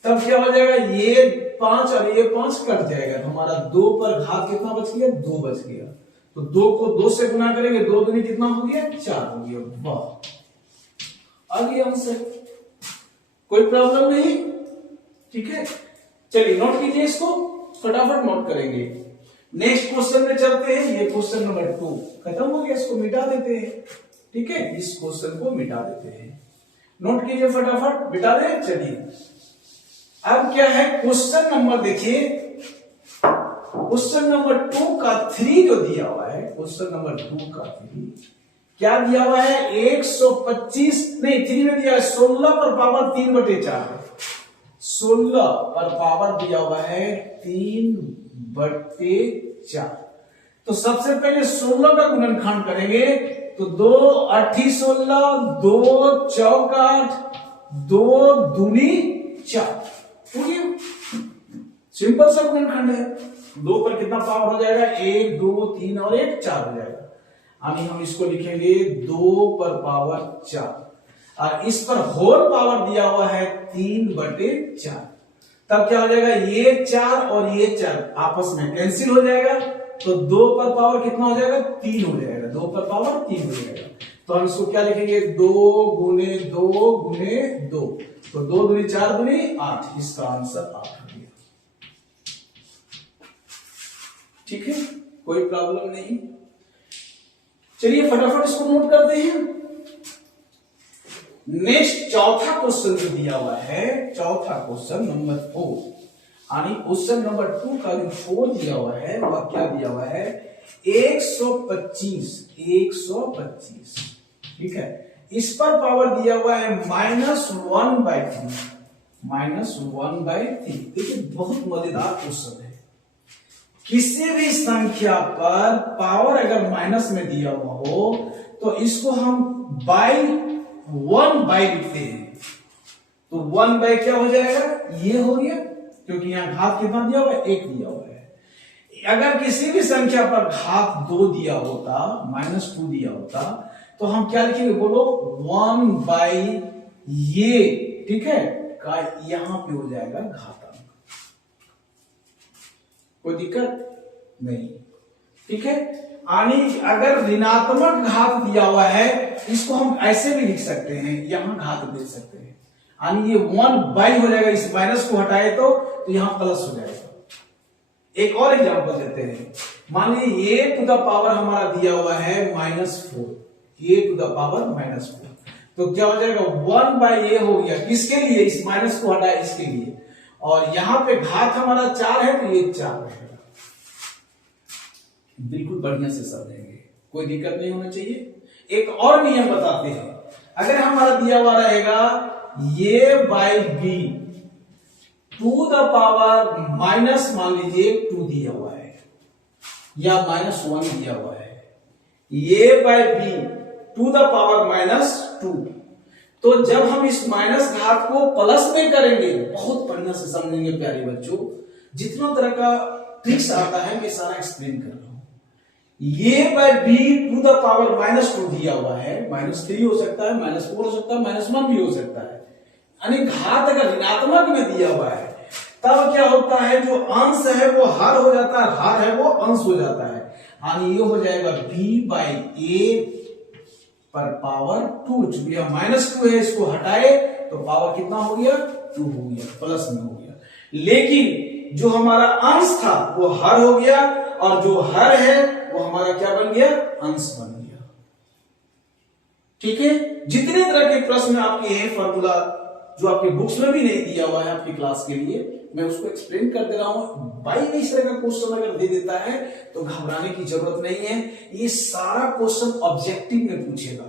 तब क्या हो जाएगा, ये 5 और ये 5 कट जाएगा, तो हमारा 2 पर घात कितना बच गया, 2 बच गया। तो 2 को 2 से गुना करेंगे, 2 दूनी कितना हो गया, 4 हो गया। वाह, आ गया आंसर, कोई प्रॉब्लम नहीं। ठीक है, चलिए नोट कीजिए, इसको फटाफट नोट करेंगे। नेक्स्ट क्वेश्चन में चलते हैं। ये क्वेश्चन नंबर 2 खत्म हो गया, इसको मिटा देते हैं। ठीक है, इस क्वेश्चन को मिटा देते हैं, नोट कीजिए फटाफट, मिटा दें। चलिए अब क्या है, क्वेश्चन नंबर देखिए, क्वेश्चन नंबर 2 का 3 जो दिया हुआ है, क्वेश्चन नंबर 2 का 3 क्या दिया हुआ है, 125 नहीं, 3 में दिया है 16 पर पावर 3/4। 16 पर पावर दिया हुआ है 3/4। तो सबसे पहले 16 का गुणनखंड करेंगे, तो 2 8 16, 2 4 8, 2 दूनी 4 हो गया। सिंपल सा गुणनखंड है। 2 पर कितना पावर हो जाएगा, 1 2 3 और 1 4 हो जाएगा। यानी हम इसको लिखेंगे 2 पर पावर 4, और इस पर होल पावर दिया हुआ है 3/4। तब क्या हो जाएगा, ये 4 और ये 4 आपस में कैंसिल हो जाएगा, तो 2 पर पावर कितना हो जाएगा, 3 हो जाएगा, 2 पर पावर 3 हो जाएगा। तो हम इसको क्या लिखेंगे, 2 गुने 2 गुने 2, तो 2 दूनी 4 दूनी 8, इसका आंसर 8 हो गया। ठीक है, कोई प्रॉब्लम नहीं। चलिए फटाफट इसको नोट करते हैं। नेक्स्ट चौथा क्वेश्चन जो दिया हुआ है, चौथा क्वेश्चन नंबर 4, यानी क्वेश्चन नंबर 2 का जो 4 दिया हुआ है वह क्या दिया हुआ है, 125, 125, ठीक है। इस पर पावर दिया हुआ है -1/3, -1/3। देखिए बहुत मजेदार क्वेश्चन है। किसी भी संख्या पर पावर अगर माइनस में दिया हुआ हो तो इसको हम बाई 1/, लिखते हैं। तो 1/ क्या हो जाएगा, ये हो गया, क्योंकि यहां घात कितना दिया हुआ है, 1 दिया हुआ है। अगर किसी भी संख्या पर घात 2 दिया होता, -2 दिया होता, तो हम क्या लिखेंगे, बोलो 1/, ये, ठीक है, का यहां पे हो जाएगा घातांक। कोई दिक्कत नहीं, ठीक है। यानी अगर ऋणात्मक घात दिया हुआ है, इसको हम ऐसे भी लिख सकते हैं, यहां घात दे सकते हैं, यानी ये 1/, हो जाएगा। इस माइनस को हटाए तो यहां प्लस हो जाएगा। एक और एग्जांपल देते हैं। मान लीजिए a टू द पावर हमारा दिया हुआ है -4, a टू द पावर -4, तो क्या हो जाएगा, 1/a हो गया। किसके लिए, इस माइनस को हटाए इसके लिए, और यहां पे घात हमारा 4 है, तो ये 4 रहेगा। बिल्कुल बढ़िया से समझेंगे, कोई दिक्कत नहीं होना चाहिए। एक और नियम बताते हैं। अगर हमारा दिया हुआ रहेगा a/b to the power minus, मान लीजिए 2 दिया हुआ है या -1 दिया हुआ है, a/b टू द पावर -2, तो जब हम इस माइनस घात को प्लस में करेंगे, बहुत बढ़िया से समझेंगे प्यारे बच्चों, जितना तरह का ट्रिक्स आता है मैं सारा एक्सप्लेन कर रहा हूं। a/b टू द पावर -2 दिया हुआ है, -3 हो सकता है, -4 हो सकता है, -1 भी हो सकता है। यानी घात अगर ऋणात्मक में दिया हुआ है, तब क्या होता है, जो अंश है वो हर हो जाता है, हर है वो अंश हो जाता है। यानी ये हो जाएगा b/a पर पावर 2। चूंकि -2 है, इसको हटाए तो पावर कितना हो गया, 2 हो गया, प्लस में हो गया। लेकिन जो हमारा अंश था वो हर हो गया, और जो हर है वो हमारा क्या बन गया, अंश बन गया। ठीक है। जितने तरह के प्रश्न आपके हैं, फॉर्मूला जो आपके बुक्स में भी नहीं दिया हुआ है आपकी क्लास के लिए, मैं उसको एक्सप्लेन कर दे रहा हूं। बाई इस तरह का क्वेश्चन अगर दे देता है तो घबराने की जरूरत नहीं है। ये सारा क्वेश्चन ऑब्जेक्टिव में पूछेगा,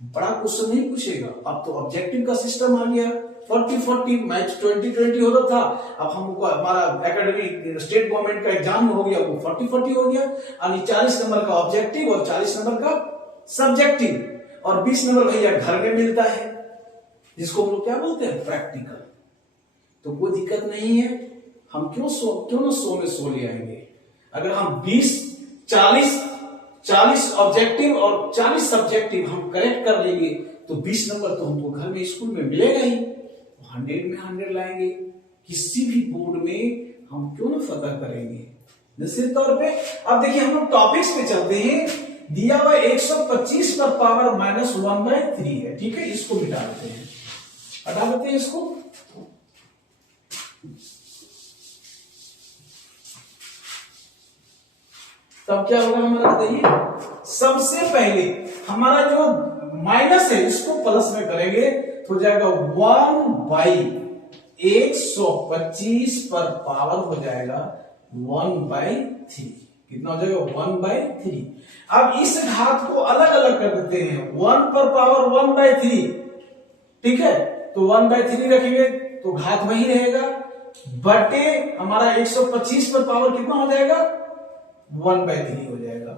बड़ा क्वेश्चन नहीं पूछेगा। अब तो ऑब्जेक्टिव का सिस्टम आ गया। 40-40 मैच 20-20 होता था, अब हमको हमारा एकेडमिक स्टेट गवर्नमेंट का एग्जाम हो गया, वो 40-40 हो गया। यानी 40 नंबर का ऑब्जेक्टिव और 40 नंबर का सब्जेक्टिव, और 20 नंबर भैया घर में मिलता है, जिसको हम लोग क्या बोलते हैं, प्रैक्टिकल। तो कोई दिक्कत नहीं है, हम क्यों ना 100 में 100 ले आएंगे। अगर हम 40 ऑब्जेक्टिव और 40 सब्जेक्टिव हम करेक्ट कर लेंगे तो 20 नंबर तो हमको घर में स्कूल में मिलेगा ही। 100 में 100 लाएंगे, किसी भी बोर्ड में हम क्यों ना फतह करेंगे। निश्चित तौर पे अब देखिए हम लोग टॉपिक्स पे चलते हैं। दिया हुआ 125 पर पावर -1/3 है, ठीक है। इसको मिटा देते हैं, हटा देते हैं इसको। तब क्या होगा हमारा, बताइए। सबसे पहले हमारा जो माइनस है इसको प्लस में करेंगे तो हो जाएगा 1/125 पर पावर हो जाएगा 1/3। कितना हो जाएगा, 1/3। अब इस घात को अलग अलग कर देते हैं, 1 पर पावर 1/3, ठीक है। तो 1/3 रखेंगे तो घात वही रहेगा, बटे हमारा 125 पर पावर कितना हो जाएगा, 1/3 हो जाएगा।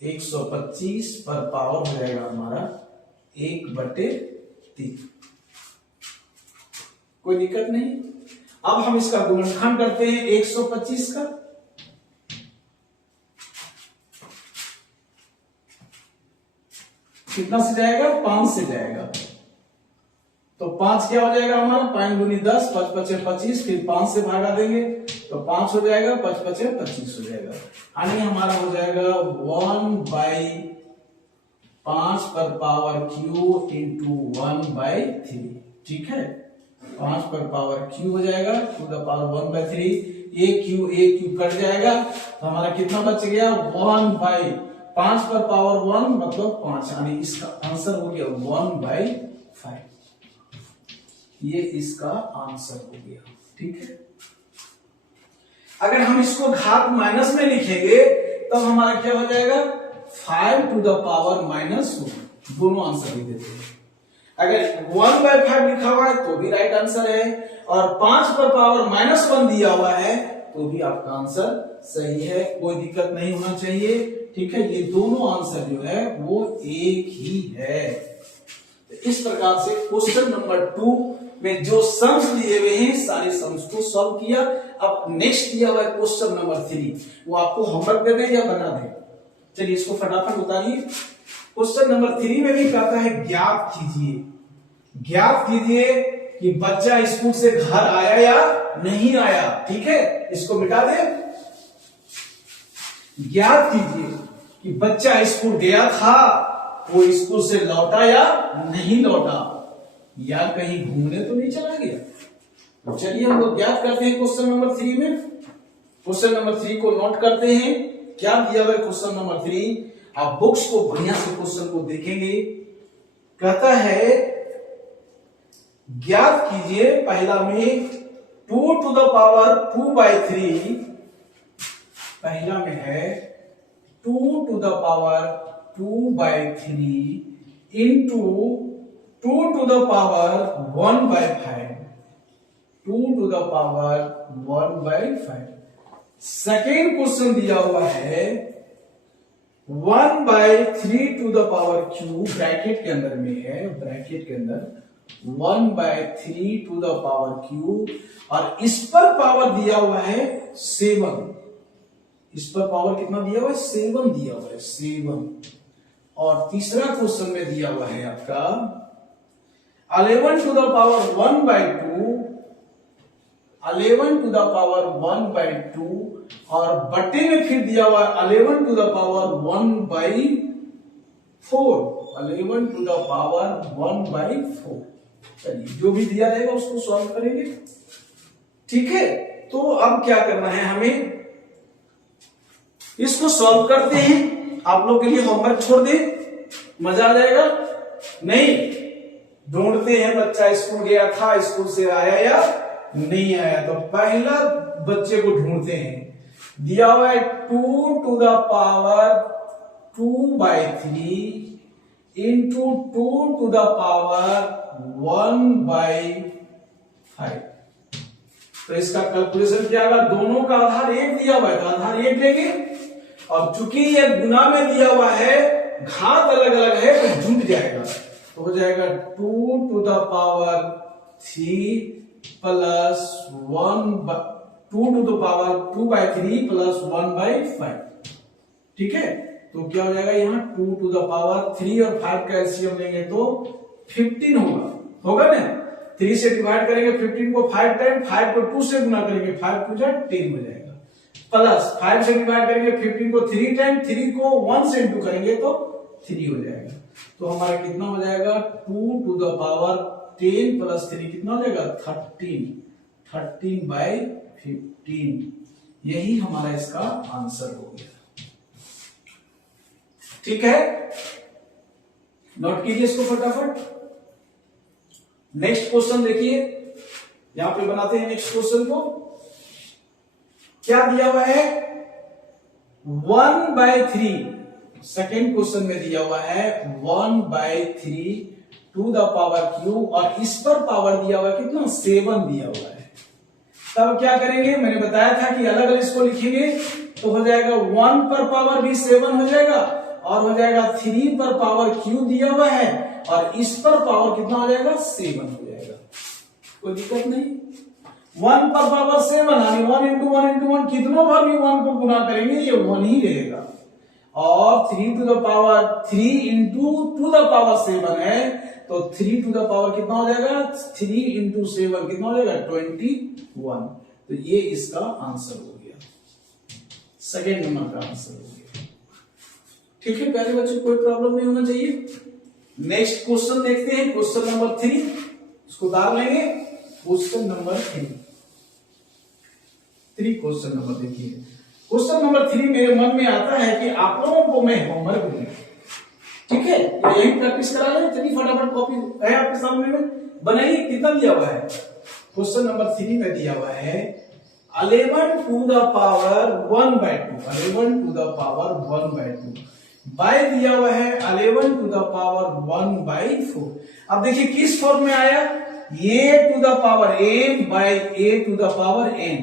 125 पर पावर हो जाएगा हमारा 1/3। कोई दिक्कत नहीं। अब हम इसका गुणनखंड करते हैं 125 का। कितना से जाएगा, 5 से जाएगा। तो 5 क्या हो जाएगा हमारा, 5 दूनी 10, 5 पचे 25, फिर 5 से भागा देंगे तो 5 हो जाएगा, 5 पचे 25 हो जाएगा। यानी हमारा हो जाएगा 1/5 पर पावर क्यू इंटू 1/3। ठीक है, 5 पर पावर क्यू हो जाएगा, टू द पावर 1/3। एक क्यू कट जाएगा तो हमारा कितना बच गया, 1/5 पर पावर 1 मतलब 5, यानी इसका आंसर हो गया 1/5। ये इसका आंसर हो गया। ठीक है, अगर हम इसको घात माइनस में लिखेंगे तो हमारा क्या हो जाएगा, 5 टू द पावर -1। दोनों आंसर लिख देते हैं। अगर 1/5 लिखा हुआ है तो भी राइट आंसर है, और 5 पर पावर -1 दिया हुआ है तो भी आपका आंसर सही है, कोई दिक्कत नहीं होना चाहिए। ठीक है, ये दोनों आंसर जो है वो एक ही है। तो इस प्रकार से क्वेश्चन नंबर 2 में जो सम्स दिए हुए हैं सारे सम्स को सॉल्व किया। अब नेक्स्ट दिया हुआ है क्वेश्चन नंबर 3, वो आपको होमवर्क दे दें या बना दें। चलिए इसको फटाफट उतारिए। क्वेश्चन नंबर 3 में भी कहता है ज्ञात कीजिए कि बच्चा स्कूल से घर आया या नहीं आया। ठीक है, इसको मिटा दे। ज्ञात कीजिए कि बच्चा स्कूल गया था, वो स्कूल से लौटा या नहीं लौटा, या कहीं घूमने तो नहीं चला गया। तो चलिए हम लोग ज्ञात करते हैं क्वेश्चन नंबर 3 में। क्वेश्चन नंबर 3 को नोट करते हैं। क्या दिया हुआ है क्वेश्चन नंबर 3, आप बुक्स को बढ़िया से क्वेश्चन को देखेंगे। कहता है ज्ञात कीजिए, पहला में 2 टू द पावर 2/3, पहला में है 2 to the power 2/3 into 2 to the power 1/5, 2 to the power 1/5। Second question दिया हुआ है 1/3 to the power q, bracket के अंदर में है, ब्रैकेट के अंदर 1/3 टू द पावर क्यू, और इस पर पावर दिया हुआ है 7। इस पर पावर कितना दिया हुआ है, 7 दिया हुआ है, 7। और तीसरा क्वेश्चन में दिया हुआ है आपका 11 to the power 1/2, 11 to the power 1/2, और बटे में फिर दिया हुआ है 11 to the power 1/4, 11 to the power 1/4। चलिए जो भी दिया रहेगा उसको सॉल्व करेंगे। ठीक है, तो अब क्या करना है, हमें इसको सॉल्व करते हैं। आप लोग के लिए होमवर्क छोड़ दे, मजा आ जाएगा। नहीं, ढूंढते हैं बच्चा स्कूल गया था, स्कूल से आया या नहीं आया। तो पहला बच्चे को ढूंढते हैं। दिया हुआ है 2 to the power 2/3 into 2 to the power 1/5। तो इसका कैलकुलेशन क्या होगा, दोनों का आधार 1 दिया हुआ है तो आधार 1 लेंगे, और चूंकि ये गुना में दिया हुआ है, घात अलग अलग है तो जुट जाएगा। तो हो जाएगा 2 to the power 3 plus 2 to the power 2/3 plus 1/5। ठीक है, तो क्या हो जाएगा, यहाँ 2 टू द पावर 3 और 5 का एलसीएम लेंगे तो 15 होगा ना। 3 से डिवाइड करेंगे 15 को 5 टाइम, 5 को 2 से गुना करेंगे, 5 टू 10 हो जाएगा, प्लस 5 से डिवाइड करेंगे 15 को 3 टाइम, 3 को 1 से इंटू करेंगे तो 3 हो जाएगा। तो हमारा कितना हो जाएगा, 2 टू द पावर 10 प्लस 3 कितना हो जाएगा, 13/15। यही हमारा इसका आंसर हो गया। ठीक है, नोट कीजिए इसको फटाफट। नेक्स्ट क्वेश्चन देखिए, यहां पे बनाते हैं नेक्स्ट क्वेश्चन को। क्या दिया हुआ है, 1/3। सेकेंड क्वेश्चन में दिया हुआ है 1/3 टू द पावर क्यू, और इस पर पावर दिया हुआ है कितना, 7 दिया हुआ है। तब क्या करेंगे, मैंने बताया था कि अलग अलग इसको लिखेंगे तो हो जाएगा 1 पर पावर भी 7 हो जाएगा, और हो जाएगा 3 पर पावर क्यू दिया हुआ है, और इस पर पावर कितना हो जाएगा, 7 हो जाएगा। कोई दिक्कत नहीं। 1 पर पावर 7 यानी 1 इंटू 1 इंटू 1, कितनों बार भी 1 को गुना करेंगे ये 1 ही रहेगा। और 3 to the power 3 into to the power 7 है, तो 3 टू द पावर कितना हो जाएगा, 3 इंटू 7 कितना हो जाएगा 21। तो ये इसका आंसर हो गया, सेकेंड नंबर का आंसर हो गया। ठीक है प्यारे बच्चों, कोई प्रॉब्लम नहीं होना चाहिए। नेक्स्ट क्वेश्चन देखते हैं, क्वेश्चन नंबर 3, इसको उतार लेंगे। क्वेश्चन नंबर 3 क्वेश्चन नंबर देखिए, क्वेश्चन नंबर 3 मेरे मन में आता है कि आप लोगों को मैं होमवर्क दूं, ठीक है, यही प्रैक्टिस करा लें। चलिए फटाफट कॉपी है आपके सामने में बनाइए। कितना दिया हुआ है, क्वेश्चन नंबर 3 में दिया हुआ है 11 to the power 1/2, 11 to the power 1/2 by दिया हुआ है 11 टू द पावर 1/4। अब देखिए किस फॉर्म में आया, a to the power m by a to the power n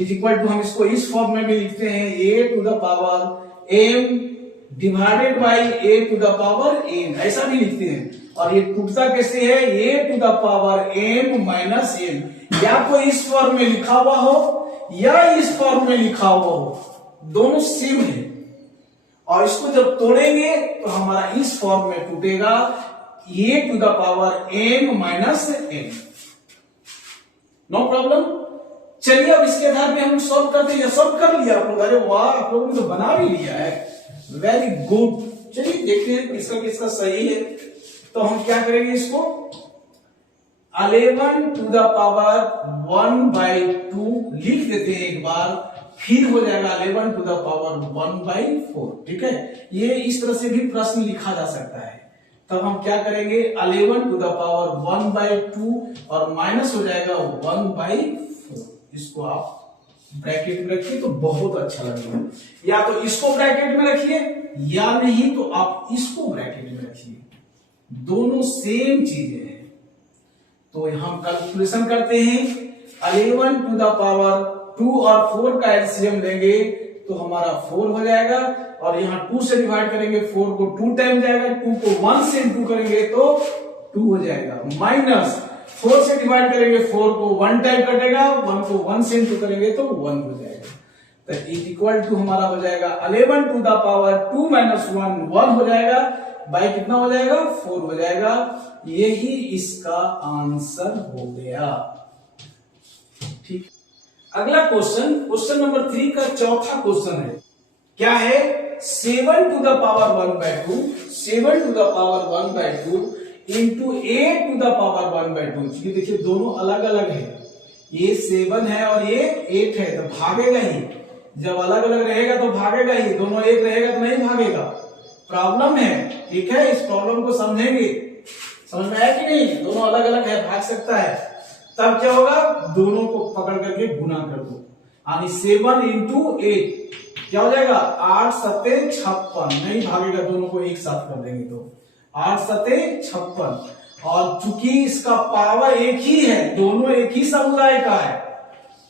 is equal to, हम इसको इस फॉर्म में भी लिखते हैं a to the power m divided by a to the power n, ऐसा भी लिखते हैं। और ये टूटता कैसे है, a to the power m minus n, या तो इस फॉर्म में लिखा हुआ हो या इस फॉर्म में लिखा हुआ हो, दोनों सेम है। और इसको जब तोड़ेंगे तो हमारा इस फॉर्म में टूटेगा a to the power m minus n। No problem. चलिए अब इसके आधार पे हम सॉल्व करते हैं। सॉल्व कर लिया आप लोग, अरे वाह, आप लोगों ने तो बना भी लिया है, वेरी गुड। चलिए देखते हैं किसका किसका सही है। तो हम क्या करेंगे, इसको 11 टू द पावर 1/2 लिख देते हैं एक बार, फिर हो जाएगा 11 टू द पावर 1/4। ठीक है, ये इस तरह से भी प्रश्न लिखा जा सकता है। तब हम क्या करेंगे, 11 टू द पावर 1/2 और माइनस हो जाएगा 1/4। इसको आप ब्रैकेट में रखिए तो बहुत अच्छा लगेगा। या तो इसको ब्रैकेट में रखिए या नहीं तो आप इसको ब्रैकेट में रखिए, दोनों सेम चीजें हैं। तो हम कैलकुलेशन करते हैं, 11 टू द पावर 2 और 4 का एलसीएम लेंगे तो हमारा 4 हो जाएगा, और यहाँ 2 से डिवाइड करेंगे, 4 को 2 टाइम जाएगा, 2 को 1 से इंटू करेंगे तो 2 हो जाएगा, माइनस 4 से डिवाइड करेंगे, 4 को 1 टाइम कटेगा, 1 को 1 से इंटू करेंगे तो 1 हो जाएगा। तो इज इक्वल टू हमारा हो जाएगा 11 टू द पावर 2 माइनस 1 हो जाएगा, बाय कितना हो जाएगा 4 हो जाएगा। यही इसका आंसर हो गया। ठीक, अगला क्वेश्चन, क्वेश्चन नंबर 3 का चौथा क्वेश्चन है, क्या है, 7 to the power 1/2, 7 to the power 1/2 into 8 to the power 1/2। ये देखिए दोनों अलग अलग है, ये 7 है और ये 8 है, तो भागेगा ही। जब अलग अलग रहेगा तो भागेगा ही, दोनों एक रहेगा तो नहीं भागेगा। प्रॉब्लम है, ठीक है, इस प्रॉब्लम को समझेंगे। समझ में आया कि नहीं, दोनों अलग अलग है, भाग सकता है। तब क्या होगा, दोनों को पकड़ करके गुना कर दो, यानी 7 इंटू 8 क्या हो जाएगा 8 सत्ते 56, नहीं भागेगा, दोनों को एक साथ कर देंगे तो 8 सत्ते 56। और चूंकि इसका पावर एक ही है, दोनों एक ही समुदाय का है,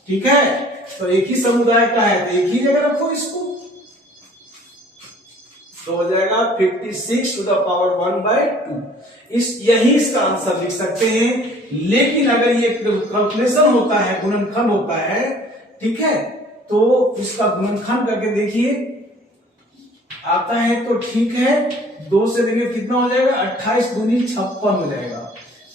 ठीक है, तो एक ही समुदाय का है तो एक ही जगह रखो इसको, तो हो जाएगा 56 टू द पावर 1/2। यही इसका आंसर लिख सकते हैं। लेकिन अगर ये कैलकुलेशन होता है, गुणनखंड होता है, ठीक है, तो इसका गुणनखंड करके देखिए, आता है तो ठीक है, 2 से देंगे कितना हो जाएगा 28 दूनी 56 हो जाएगा,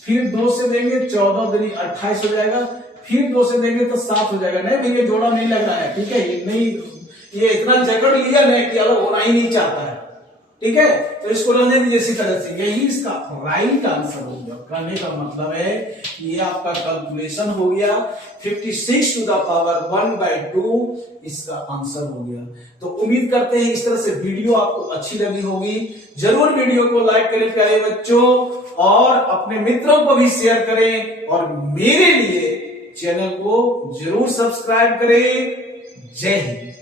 फिर 2 से देंगे 14 दूनी 28 हो जाएगा, फिर 2 से देंगे तो 7 हो जाएगा। नहीं भैया जोड़ा नहीं लग रहा है, ठीक है, ये नहीं, ये इतना जकड़ लिया नहीं कि अलग होना ही नहीं चाहता है, ठीक है, तो इसको रहने दीजिए इसी तरह से। यही इसका राइट आंसर हो गया। कहने का मतलब है कि ये आपका कैलकुलेशन हो गया, 56 टू द पावर 1/2 इसका आंसर हो गया। तो उम्मीद करते हैं इस तरह से वीडियो आपको अच्छी लगी होगी। जरूर वीडियो को लाइक करें प्यारे बच्चों, और अपने मित्रों को भी शेयर करें, और मेरे लिए चैनल को जरूर सब्सक्राइब करें। जय हिंद।